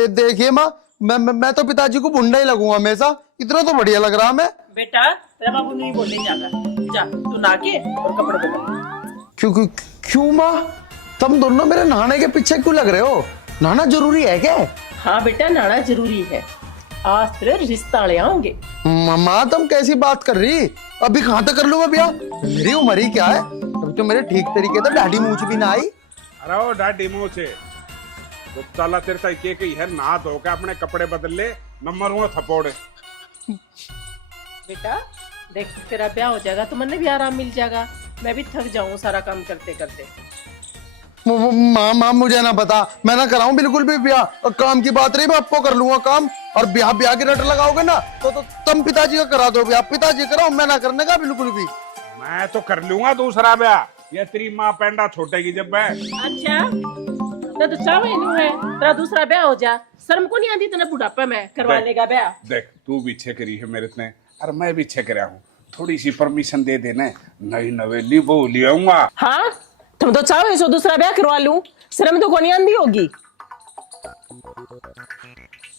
देखिए माँ, मैं तो पिताजी को बुंडा ही लगूंगा हमेशा। इतना तो बढ़िया लग रहा मैं। बेटा तेरा बाबू नहीं बोलने जाता, जा तू नहा के और कपड़े बदल। क्यों क्यों माँ, तुम दोनों मेरे नहाने के पीछे क्यों लग रहे हो? नहाना जरूरी है क्या? हाँ बेटा, नहाना जरूरी है, आज तेरे रिश्ता ले आऊंगे। माँ तुम कैसी बात कर रही? अभी कहाँ तक कर लूंगा भैया? मेरी उम्र ही क्या है, अभी तो मेरे ठीक तरीके से दाढ़ी मूछ भी ना आई। अरे ओ दाढ़ी मूछ तो चला तेरे तक के है, नहा धो के अपने कपड़े बदल ले, नंबर हुआ थपोड़े। बेटा देख, तेरा ब्याह हो जाएगा तो मन भी आराम मिल जाएगा, मैं भी थक जाऊं सारा काम करते करते। माँ मुझे ना पता, मैं ना कराऊं बिल्कुल भी ब्याह। और काम की बात रही, मैं आपको कर लूंगा काम। और ब्याह की रट लगाओगे ना तो तुम पिताजी का करा दो ब्याह। पिताजी कराओ, मैं ना करने का बिल्कुल भी। मैं तो कर लूंगा दूसरा ब्याह, ये तेरी माँ पेंडा छोटेगी जब मैं। अच्छा तो चावे है, तेरा दूसरा ब्याह हो जा, शर्म को नहीं आती तेरे बुढ़ापे में करवाने का ब्याह? देख तू भी इच्छे करी है मेरे इतने, और मैं भी इच्छे कराया हूँ, थोड़ी सी परमिशन दे देना, नई नवेली वो ले आऊंगा। हाँ तुम तो चाहो इसो दूसरा ब्याह करवा लूं, शर्म तो को नहीं आंदी होगी।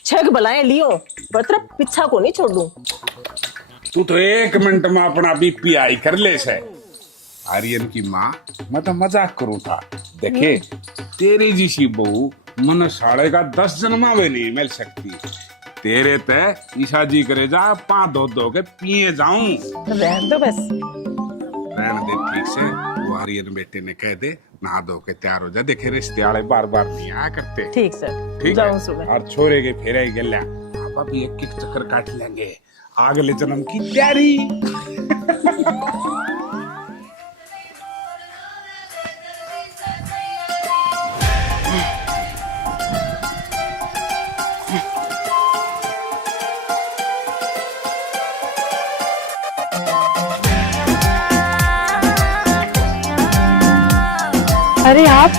छह बलाएं लियो पर तेरा पीछा को नहीं छोड़ दूं। तू तो 1 मिनट में अपना बीपी हाई कर ले से। आर्यन की माँ, मैं तो मजाक करूँ था। देखे तेरी जैसी बहू मन साढ़े का 10 जन्मा भी नहीं मिल सकती। तेरे तय ईशा जी करे जा 5 धो के पिए जाऊं। रहने दो बस। रहने दे ठीक से। वो आर्यन बेटे ने कह दे नहा धो के तैयार हो जा। देखे रिश्ते वाले बार बार नहीं आया करते। ठीक सर, ठीक जाऊं है। सुबह। और छोरे के फेरे गल्या पापा भी एक चक्कर काट लेंगे। अगले जन्म की तैयारी। अरे आप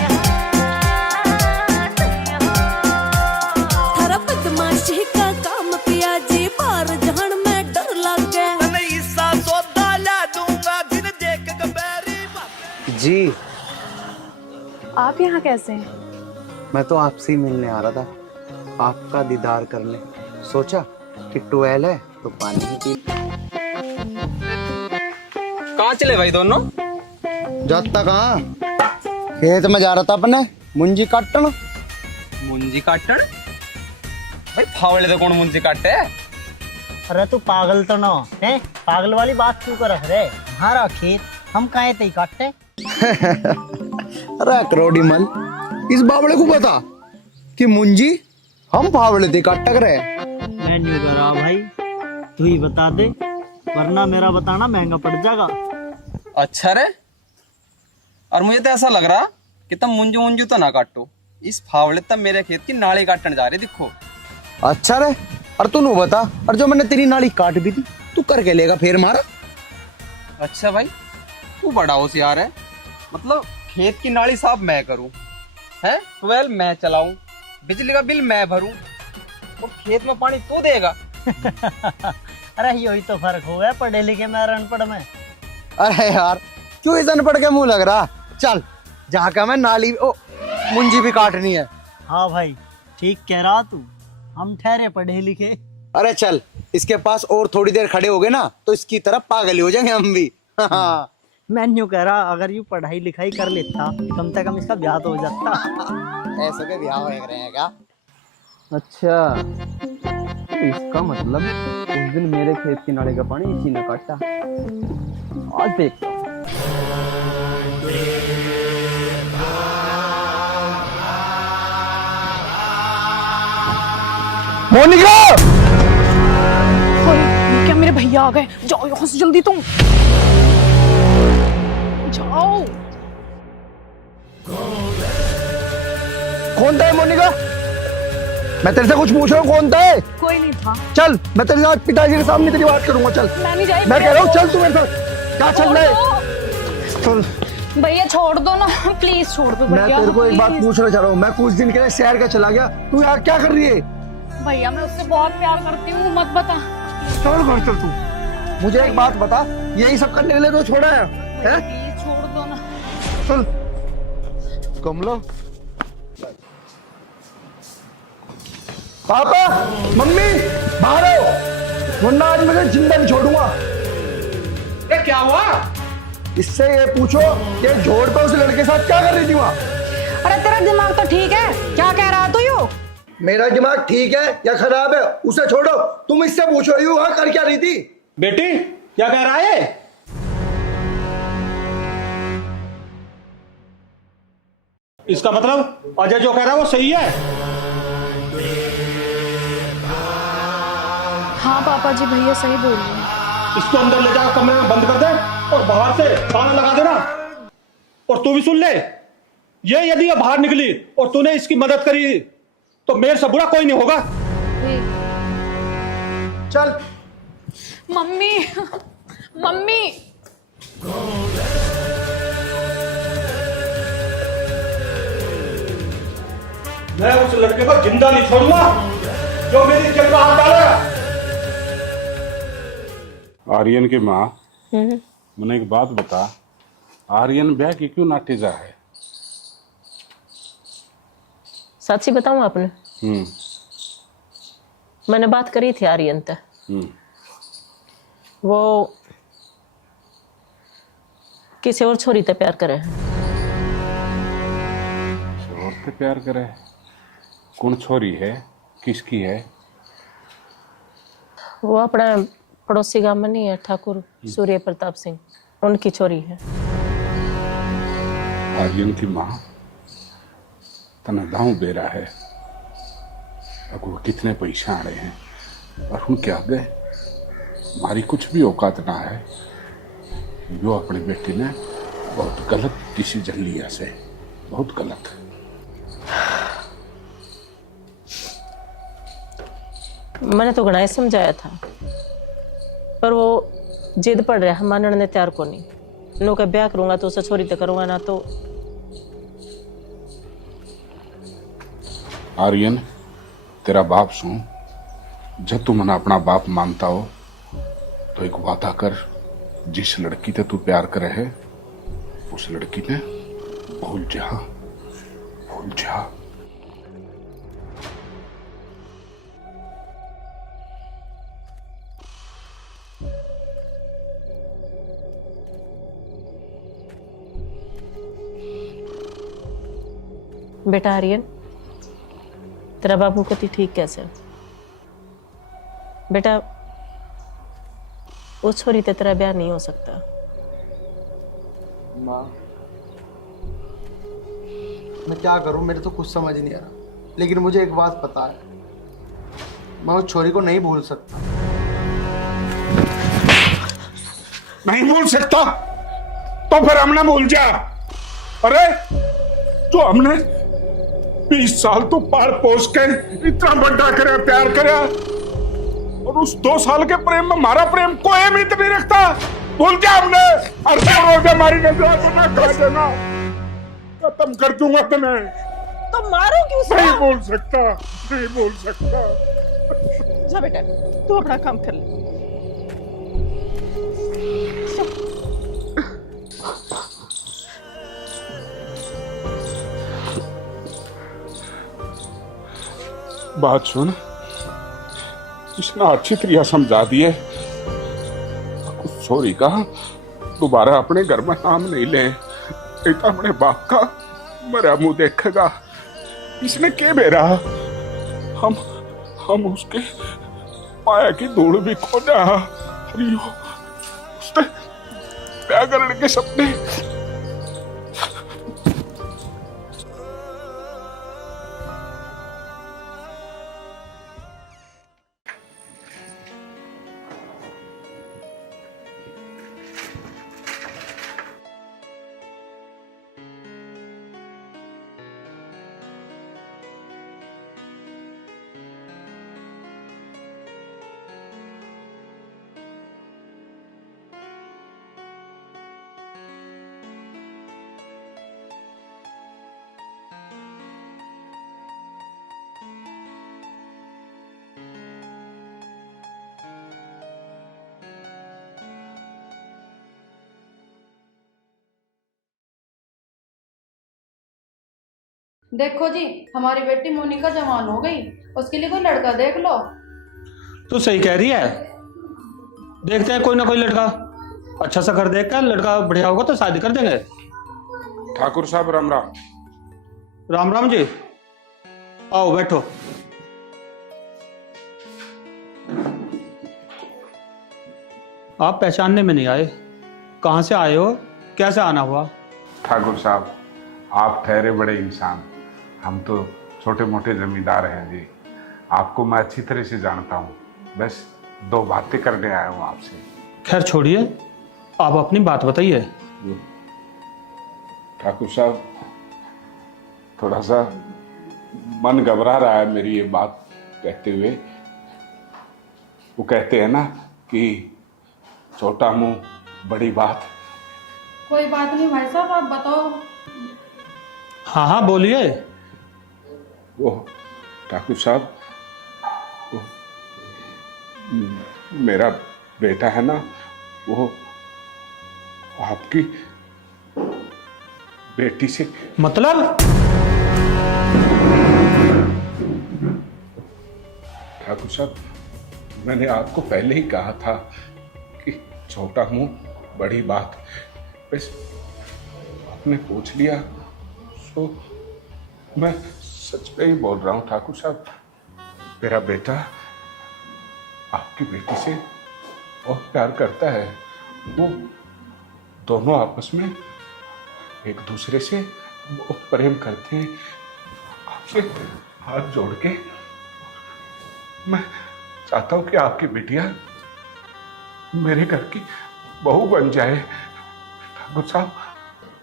थारा बदमाशी का काम पिया जी बार जहन में डर लगे नहीं सा सौदा ला दूंगा दिन देख गबेरी। जी आप यहाँ कैसे हैं? मैं तो आपसे ही मिलने आ रहा था, आपका दीदार करने। सोचा कि ट्वेल है तो पानी ही पी। कहाँ चले भाई दोनों? जाता कहाँ, खेत में जा रहा था अपने मुंजी काटन। मुंजी काटन? भाई फावड़े तो कौन मुंजी काटे? अरे तू पागल तो ना है? पागल वाली बात क्यों कर रहे? हमारा खेत हम काहे ते काटते? अरे करोड़ी मल, इस बावड़े को बता कि मुंजी हम फावड़े ते काट रहे। मैं न्यू करा भाई, तू ही बता दे वरना मेरा बताना महंगा पड़ जाएगा। अच्छा रे, और मुझे तो ऐसा लग रहा कि तुम मुंजू मुंजू तो ना काटो। इस फावड़े तब मेरे खेत की नाली काटने जा रहे दिखो। अच्छा रे, और तू बता, और जो मैंने तेरी नाली काट भी थी तू करके लेगा फिर मारा? अच्छा भाई, तू बड़ा होशियार है। मतलब खेत की नाली साफ मैं करूं, है ट्वेल मैं चलाऊं, बिजली का बिल मैं भरूं, और खेत में पानी तो देगा। अरे यही तो फर्क हो गया पढ़े लिखे में और अनपढ़ में। अरे यार क्यों इस अनपढ़ के मुंह लग रहा? चल जहाँ का मैं नाली मुंजी भी काटनी है। हाँ भाई ठीक कह रहा तू, हम ठहरे पढ़े लिखे। अरे चल, इसके पास और थोड़ी देर खड़े हो गए ना तो इसकी तरफ पागल हो जाएंगे हम भी। मैं यूँ कह रहा अगर यूँ पढ़ाई लिखाई कर लेता कम से कम इसका ब्याह तो हो जाता। ऐसे के ब्याह हो रहे हैं क्या? अच्छा, इसका मतलब उस दिन मेरे खेत की नाली का पानी इसी ने काटा। आज देखता हूं। मोनिका! क्या मेरे भैया आ गए? जाओ यहाँ से जल्दी तुम जाओ। कौन था मोनिका? मैं तेरे से कुछ पूछ रहा हूँ, कौन था? कोई नहीं था। चल मैं तेरे साथ पिताजी के सामने तेरी बात करूंगा। चल मैं नहीं जाएगी। मैं कह रहा हूँ चल तू मेरे साथ। क्या चल रहा है? चल भैया छोड़ दो ना, प्लीज छोड़ दो मैं भैया। तेरे को एक बात पूछना चाह रहा हूँ। मैं कुछ दिन के लिए शहर का चला गया, तू यहाँ क्या कर रही है? भैया मैं उससे बहुत प्यार करती हूँ, मत बता। चल घर चल तू। मुझे एक बात बता, यही सब करने के लिए तो छोड़ा है? प्लीज छोड़ दो ना। चल कमला। पापा मम्मी बाहर आओ, वरना आज मैं जिंदा नहीं छोड़ूंगा। ये क्या हुआ? इससे ये पूछो कि झोड़ पे उस लड़के के साथ क्या कर रही थी वहाँ? अरे तेरा दिमाग तो ठीक है, क्या कह रहा तू? यू मेरा दिमाग ठीक है या खराब है उसे छोड़ो, तुम इससे पूछो यू वहाँ कर क्या रही थी? बेटी क्या कह रहा है? इसका मतलब अजय जो कह रहा है वो सही है? हाँ पापा जी, भैया सही बोल रहे हैं। इसको अंदर ले जाकर कमरे में बंद कर दे और बाहर से ताला लगा देना। और तू भी सुन ले, ये यदि ये बाहर निकली और तूने इसकी मदद करी तो मेरे से बुरा कोई नहीं होगा। चल। मम्मी मम्मी मैं उस लड़के को जिंदा नहीं छोड़ूंगा जो मेरी इज्जत का हाथ डालेगा। आर्यन की माँ, मैंने एक बात बता, आर्यन ब्याह की क्यों नाटेजा है? सच्ची बताऊं आपने? मैंने बात करी थी आर्यन से। वो किसी और छोरी से प्यार करे है। और से प्यार करे? कौन छोरी है, किसकी है? वो अपना पड़ोसी गांव में नहीं है, ठाकुर सूर्य प्रताप सिंह, उनकी छोरी है। आर्यन की माँ तना दाऊ बेरा है, अगो कितने पैसे आ रहे हैं और उनके आगे हमारी कुछ भी औकात ना है। जो अपनी बेटी ने बहुत गलत डिसीजन लिया से, बहुत गलत। मैंने तो घना ही समझाया था, पर वो जिद पड़ रहा है, मानने ने तैयार को नहीं। नो के ब्याह करूंगा तो उसे छोरी तो करूंगा ना। तो आर्यन, तेरा बाप सुन, जब तू मना अपना बाप मानता हो तो एक वादा कर, जिस लड़की से तू प्यार करे है उस लड़की ने भूल जा, भूल जा। बेटा आर्यन, तेरा बाबू कति ठीक कैसे? बेटा उस छोरी से तेरा ब्याह नहीं हो सकता। माँ, मैं क्या करूं, मेरे तो कुछ समझ नहीं आ रहा। लेकिन मुझे एक बात पता है, मैं उस छोरी को नहीं भूल सकता। नहीं भूल सकता तो फिर हमने भूल जा। अरे जो हमने 20 साल तो पार पोस के इतना बड़ा करे, प्यार करे, और उस 2 साल के प्रेम में हमारा प्रेम कोई अहमियत नहीं रखता। भूल जा हमने। और हमारी नजर को ना खा देना, खत्म कर दूंगा तुम्हें। तो मारो क्यों? नहीं भूल सकता, नहीं भूल सकता। जा बेटा, तू अपना काम कर ले। बात सुन, इसने अच्छी तरह समझा दिए, सॉरी का दोबारा अपने घर में नाम नहीं ले, तो अपने बाप का मरा मुंह देखेगा। इसने क्या बेरा, हम उसके माया की धूल भी खो जा, उसने प्यार करने के सपने। देखो जी, हमारी बेटी मोनिका जवान हो गई, उसके लिए कोई लड़का देख लो। तू सही कह रही है, देखते हैं कोई ना कोई लड़का अच्छा सा कर देख कर, लड़का बढ़िया होगा तो शादी कर देंगे। ठाकुर साहब राम राम। राम राम जी, आओ बैठो। आप पहचानने में नहीं आए, कहाँ से आए हो, कैसे आना हुआ? ठाकुर साहब, आप ठहरे बड़े इंसान, हम तो छोटे मोटे जमींदार हैं जी। आपको मैं अच्छी तरह से जानता हूँ, बस 2 बातें करने आया हूँ आपसे। खैर छोड़िए, आप अपनी बात बताइए। ठाकुर साहब, थोड़ा सा मन घबरा रहा है मेरी ये बात कहते हुए। वो कहते हैं ना कि छोटा मुंह बड़ी बात। कोई बात नहीं भाई साहब, आप बताओ। हाँ हाँ बोलिए। वो ठाकुर साहब, वो मेरा बेटा है ना, वो आपकी बेटी से। मतलब? ठाकुर साहब, मैंने आपको पहले ही कहा था कि छोटा मुंह बड़ी बात। बस आपने पूछ लिया तो मैं सच में ही बोल रहा हूँ ठाकुर साहब। मेरा बेटा आपकी बेटी से बहुत प्यार करता है। वो दोनों आपस में एक दूसरे से बहुत प्रेम करते हैं। आपसे हाथ जोड़ के मैं चाहता हूं कि आपकी बिटिया मेरे घर की बहू बन जाए। ठाकुर साहब,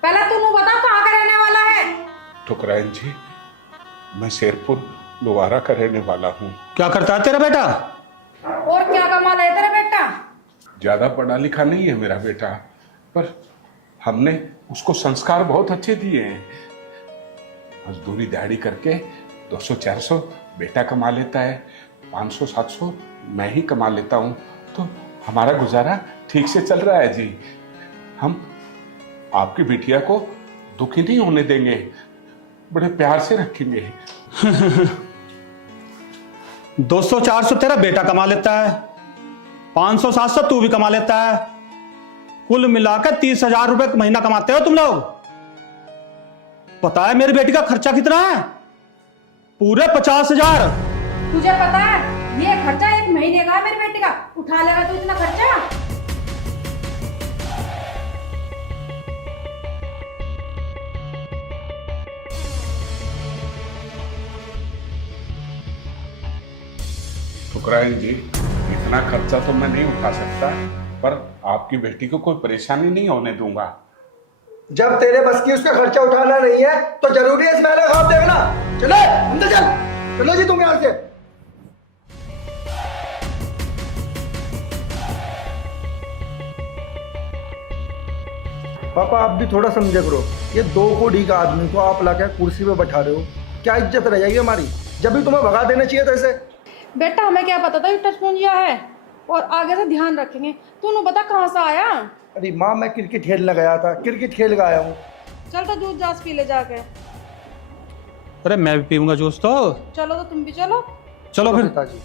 पहले तुम बता कहाँ का रहने वाला है? ठुकराइन जी, मैं शेरपुर दोबारा का रहने वाला हूँ। क्या करता है तेरा बेटा? और क्या कमाल है तेरा बेटा? ज्यादा पढ़ा लिखा नहीं है मेरा बेटा, पर हमने उसको संस्कार बहुत अच्छे दिए हैं। मजदूरी दिहाड़ी करके 200-400 बेटा कमा लेता है, 500-700 मैं ही कमा लेता हूँ, तो हमारा गुजारा ठीक से चल रहा है जी। हम आपकी बिटिया को दुखी नहीं होने देंगे, बड़े प्यार से रखेंगे। 200-400 तेरा बेटा कमा लेता है, 500-700 तू भी कमा लेता है, कुल मिलाकर 30,000 रुपए महीना कमाते हो तुम लोग। पता है मेरी बेटी का खर्चा कितना है? पूरे 50,000। तुझे पता है ये खर्चा एक महीने का है मेरी बेटी का? उठा लेगा तू इतना खर्चा? ठुकराइन जी, इतना खर्चा तो मैं नहीं उठा सकता, पर आपकी बेटी को कोई परेशानी नहीं होने दूंगा। जब तेरे बस की उसका खर्चा उठाना नहीं है तो जरूरी है इस महीने खाब देखना। चले अंदर चल, चलो जी तुम यहाँ से। पापा आप भी थोड़ा समझे करो, ये 2 कोड़ी का आदमी को आप लाके कुर्सी पे बैठा रहे हो, क्या इज्जत रह जाएगी हमारी? जब भी तुम्हें भगा देना चाहिए था ऐसे। बेटा हमें क्या पता था ये टचपुंजिया है, और आगे से ध्यान रखेंगे। तूने बता कहाँ से आया? अरे माँ मैं क्रिकेट खेलने गया था, क्रिकेट खेल के आया हूँ। चल तो जूस जास पी ले जाके। अरे मैं भी पीऊंगा जूस तो। चलो तो तुम भी चलो। चलो फिर। पिताजी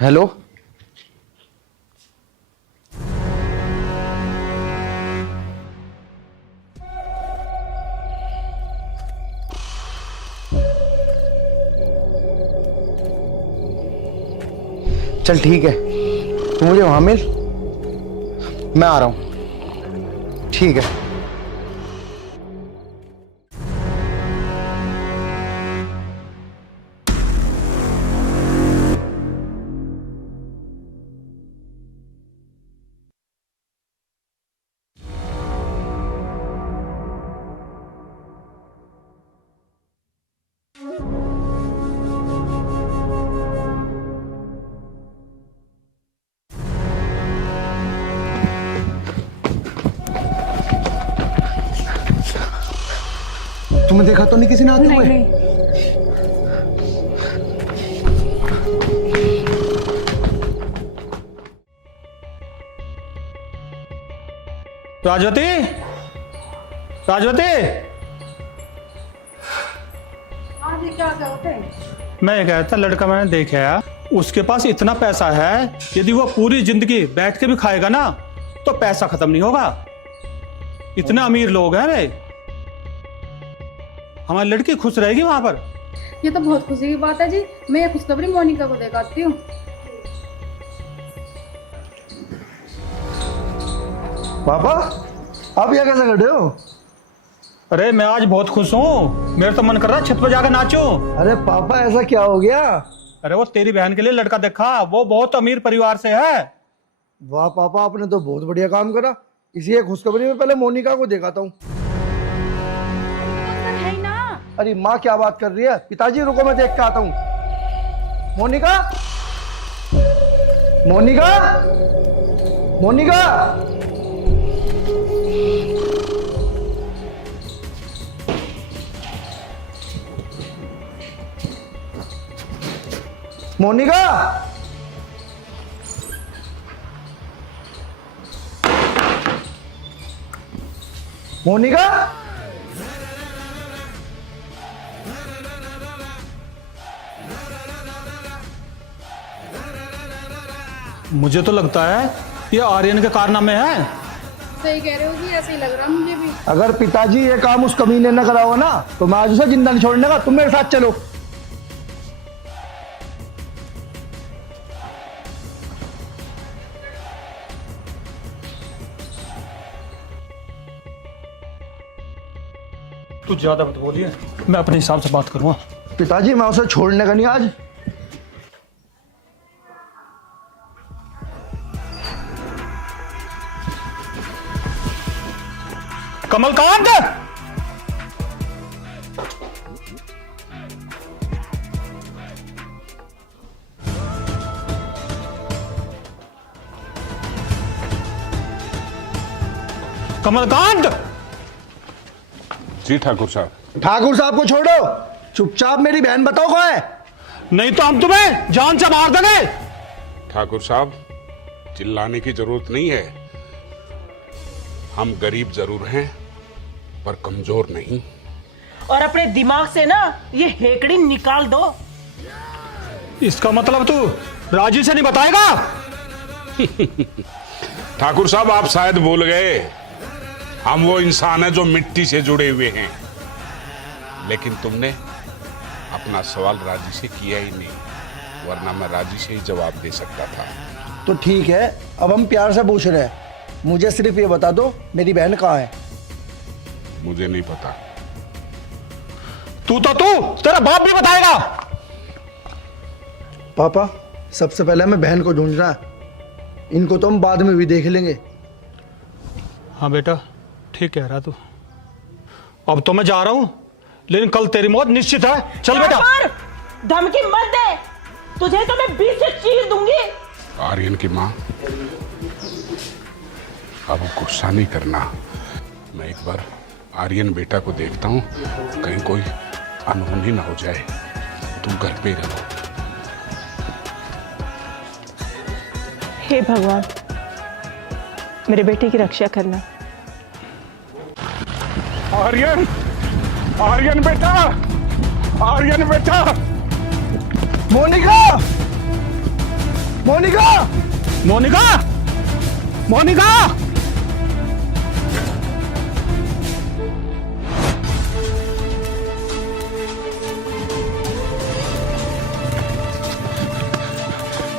हेलो, चल ठीक है, तू मुझे वहां मिल, मैं आ रहा हूं। ठीक है। तुम्हें देखा तो नहीं किसी ने आते हुए? राजवती, राजवती, हाँ जी क्या कहते हैं? मैं कह रहा था लड़का मैंने देखा, उसके पास इतना पैसा है, यदि वो पूरी जिंदगी बैठ के भी खाएगा ना तो पैसा खत्म नहीं होगा। इतने अमीर लोग हैं रे। हमारी लड़की खुश रहेगी वहां पर। ये तो बहुत खुशी की बात है जी। मैं ये खुशखबरी मोनिका को देखाती हूँ। पापा आप यहाँ कैसे खड़े हो? अरे मैं आज बहुत खुश हूँ, मेरा तो मन कर रहा है छत पर जाकर नाचूं। अरे पापा ऐसा क्या हो गया? अरे वो तेरी बहन के लिए लड़का देखा, वो बहुत अमीर परिवार से है। वाह पापा आपने तो बहुत बढ़िया काम करा। इसी खुशखबरी में पहले मोनिका को दिखाता हूँ। अरे माँ क्या बात कर रही है? पिताजी रुको मैं देख के आता हूँ। मोनिका, मोनिका, मोनिका, मोनिका, मोनिका, मुझे तो लगता है ये आर्यन के कारनामे हैं। सही कह रहे हो जी, ऐसे ही लग रहा मुझे भी। अगर पिताजी ये काम उस कमीने ने करा होगा ना तो मैं आज उसे जिंदा नहीं छोड़ने का। तुम मेरे साथ चलो। तू ज्यादा मत बोलिए, मैं अपने हिसाब से बात करूंगा। पिताजी मैं उसे छोड़ने का नहीं आज। कमलकांत, कमलकांत। जी ठाकुर साहब। ठाकुर साहब को छोड़ो, चुपचाप मेरी बहन बताओ कौन है, नहीं तो हम तुम्हें जान से मार देंगे। ठाकुर साहब, चिल्लाने की जरूरत नहीं है। हम गरीब जरूर हैं पर कमजोर नहीं। और अपने दिमाग से ना ये हेकड़ी निकाल दो। इसका मतलब तू राजी से नहीं बताएगा? ठाकुर साहब, आप शायद भूल गए, हम वो इंसान हैं जो मिट्टी से जुड़े हुए हैं। लेकिन तुमने अपना सवाल राजी से किया ही नहीं, वरना मैं राजी से ही जवाब दे सकता था। तो ठीक है, अब हम प्यार से पूछ रहे हैं। मुझे सिर्फ ये बता दो मेरी बहन कहाँ है। मुझे नहीं पता। तू तेरा बाप भी बताएगा। पापा, सबसे पहले हमें बहन को ढूंढ रहा है, इनको तो हम बाद में भी देख लेंगे। हाँ बेटा, ठीक कह रहा तू। अब तो मैं जा रहा हूं, लेकिन कल तेरी मौत निश्चित है। चल बेटा। धमकी मत दे, तुझे तो मैं 20 से चीर दूंगी। आर्यन की माँ, अब गुस्सा नहीं करना। मैं एक बार आर्यन बेटा को देखता हूँ, कहीं कोई अनहोनी ना हो जाए। तुम घर पे ही रहो। हे भगवान, मेरे बेटे की रक्षा करना। आर्यन, आर्यन बेटा, आर्यन बेटा। मोनिका, मोनिका, मोनिका, मोनिका।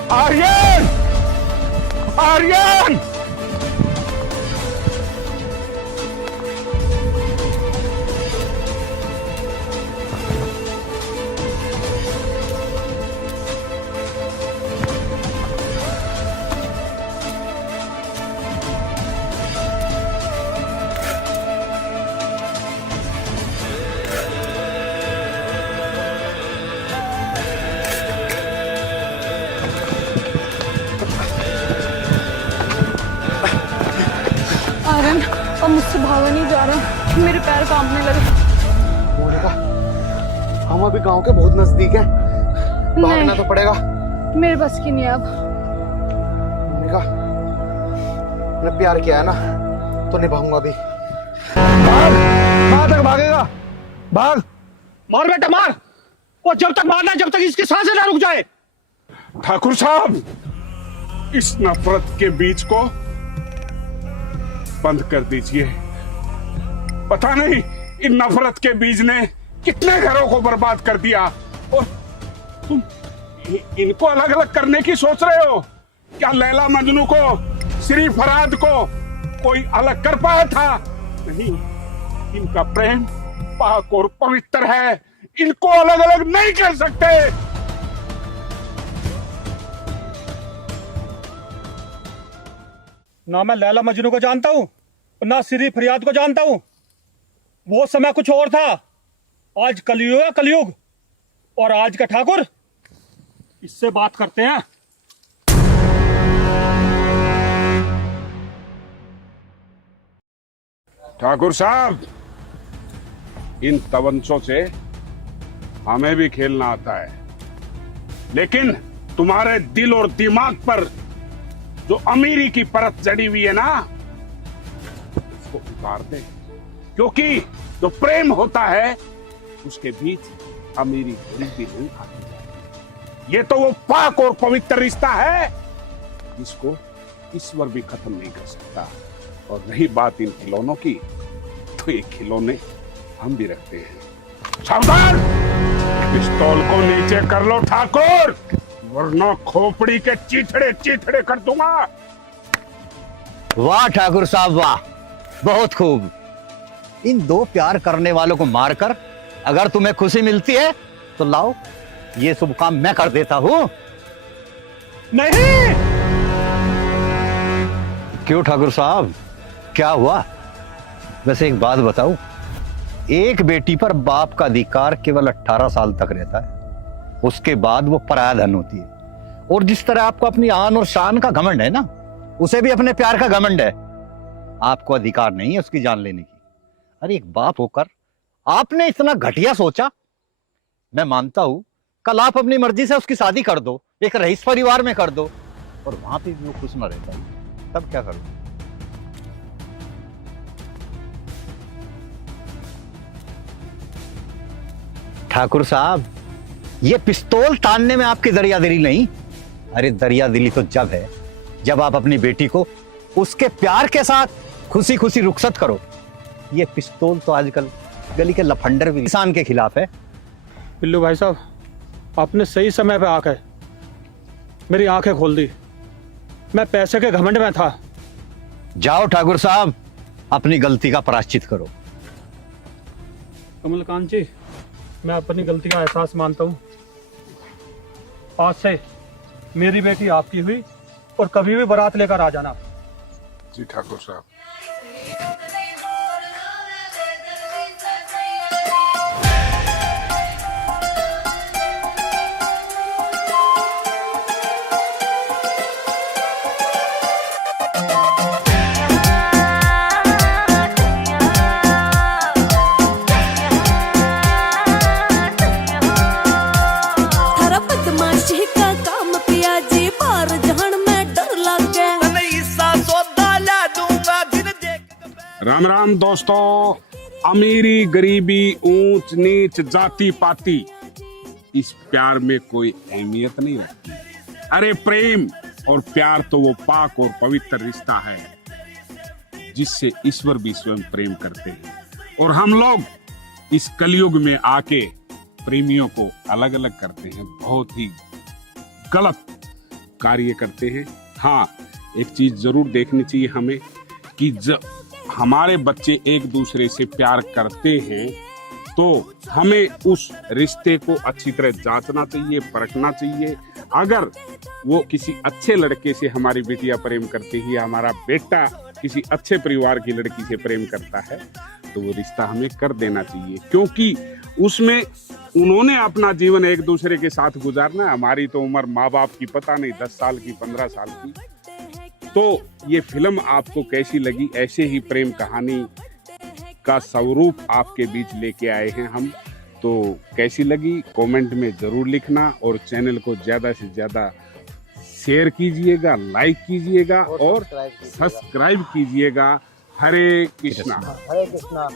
आर्यन, आर्यन। आर्यन, अब मुझसे भागा नहीं जा रहा, मेरे पैर कांपने लगे। मोनिका, हम अभी गांव के बहुत नजदीक हैं, भागना तो पड़ेगा। मेरे बस की नहीं अब। मोनिका, मैंने प्यार किया है ना, तो निभाऊंगा भी। कहाँ तक भागेगा? भाग। मार बेटा मार, और जब तक मारना है, जब तक इसकी सांसें ना रुक जाए। ठाकुर साहब, इस नफरत के बीज को बंद कर दीजिए। पता नहीं इन नफरत के बीज ने कितने घरों को बर्बाद कर दिया, और तुम इनको अलग अलग करने की सोच रहे हो। क्या लैला मजनू को, श्री फरहाद को कोई अलग कर पाया था? नहीं, इनका प्रेम पाक और पवित्र है, इनको अलग अलग नहीं कर सकते। ना मैं लैला मजनू को जानता हूं, ना श्री फरियाद को जानता हूं। वो समय कुछ और था, आज कलयुग है कलयुग। और आज का ठाकुर, इससे बात करते हैं। ठाकुर साहब, इन तवंचों से हमें भी खेलना आता है, लेकिन तुम्हारे दिल और दिमाग पर जो अमीरी की परत जड़ी हुई है ना, उसको उतार दे, क्योंकि जो प्रेम होता है उसके बीच अमीरी गरीबी नहीं आती। ये तो वो पाक और पवित्र रिश्ता है जिसको ईश्वर भी खत्म नहीं कर सकता। और रही बात इन खिलौनों की, तो ये खिलौने हम भी रखते हैं। सावधान, पिस्तौल को नीचे कर लो ठाकुर, वरना खोपड़ी के चीथड़े चीथड़े कर दूंगा। वाह ठाकुर साहब वाह, बहुत खूब। इन दो प्यार करने वालों को मारकर अगर तुम्हें खुशी मिलती है तो लाओ, ये शुभ काम मैं कर देता हूं। नहीं। क्यों ठाकुर साहब, क्या हुआ? वैसे एक बात बताओ, एक बेटी पर बाप का अधिकार केवल 18 साल तक रहता है, उसके बाद वो पराया धन होती है। और जिस तरह आपको अपनी आन और शान का घमंड है ना, उसे भी अपने प्यार का घमंड है। आपको अधिकार नहीं है उसकी जान लेने की। अरे एक बाप होकर आपने इतना घटिया सोचा। मैं मानता हूं कल आप अपनी मर्जी से उसकी शादी कर दो, एक रईस परिवार में कर दो, और वहां पे भी वो खुश न रहता, तब क्या करो? ठाकुर साहब, ये पिस्तौल तानने में आपकी दरियादिली नहीं। अरे दरियादिली तो जब है जब आप अपनी बेटी को उसके प्यार के साथ खुशी खुशी रुखसत करो। ये पिस्तौल तो आजकल गली के लफंडर भी किसान के खिलाफ है। बिल्लू भाई साहब, आपने सही समय पे आकर मेरी आंखें खोल दी। मैं पैसे के घमंड में था। जाओ ठाकुर साहब, अपनी गलती का प्रायश्चित करो। कमलकांत जी, मैं अपनी गलती का एहसास मानता हूँ। आज से मेरी बेटी आपकी हुई और कभी भी बारात लेकर आ जाना। जी ठाकुर साहब। राम राम दोस्तों, अमीरी गरीबी ऊंच नीच जाति पाति इस प्यार में कोई अहमियत नहीं रखती। अरे प्रेम और प्यार तो वो पाक और पवित्र रिश्ता है जिससे ईश्वर भी स्वयं प्रेम करते हैं। और हम लोग इस कलयुग में आके प्रेमियों को अलग अलग करते हैं, बहुत ही गलत कार्य करते हैं। हाँ, एक चीज जरूर देखनी चाहिए हमें कि हमारे बच्चे एक दूसरे से प्यार करते हैं तो हमें उस रिश्ते को अच्छी तरह जांचना चाहिए, परखना चाहिए। अगर वो किसी अच्छे लड़के से हमारी बेटियां प्रेम करती है, हमारा बेटा किसी अच्छे परिवार की लड़की से प्रेम करता है, तो वो रिश्ता हमें कर देना चाहिए, क्योंकि उसमें उन्होंने अपना जीवन एक दूसरे के साथ गुजारना है। हमारी तो उम्र माँ बाप की पता नहीं 10 साल की, 15 साल की। तो ये फिल्म आपको कैसी लगी? ऐसे ही प्रेम कहानी का स्वरूप आपके बीच लेके आए हैं हम। तो कैसी लगी कमेंट में जरूर लिखना, और चैनल को ज्यादा से ज्यादा शेयर कीजिएगा, लाइक कीजिएगा और सब्सक्राइब कीजिएगा। हरे कृष्णा। हरे कृष्णा।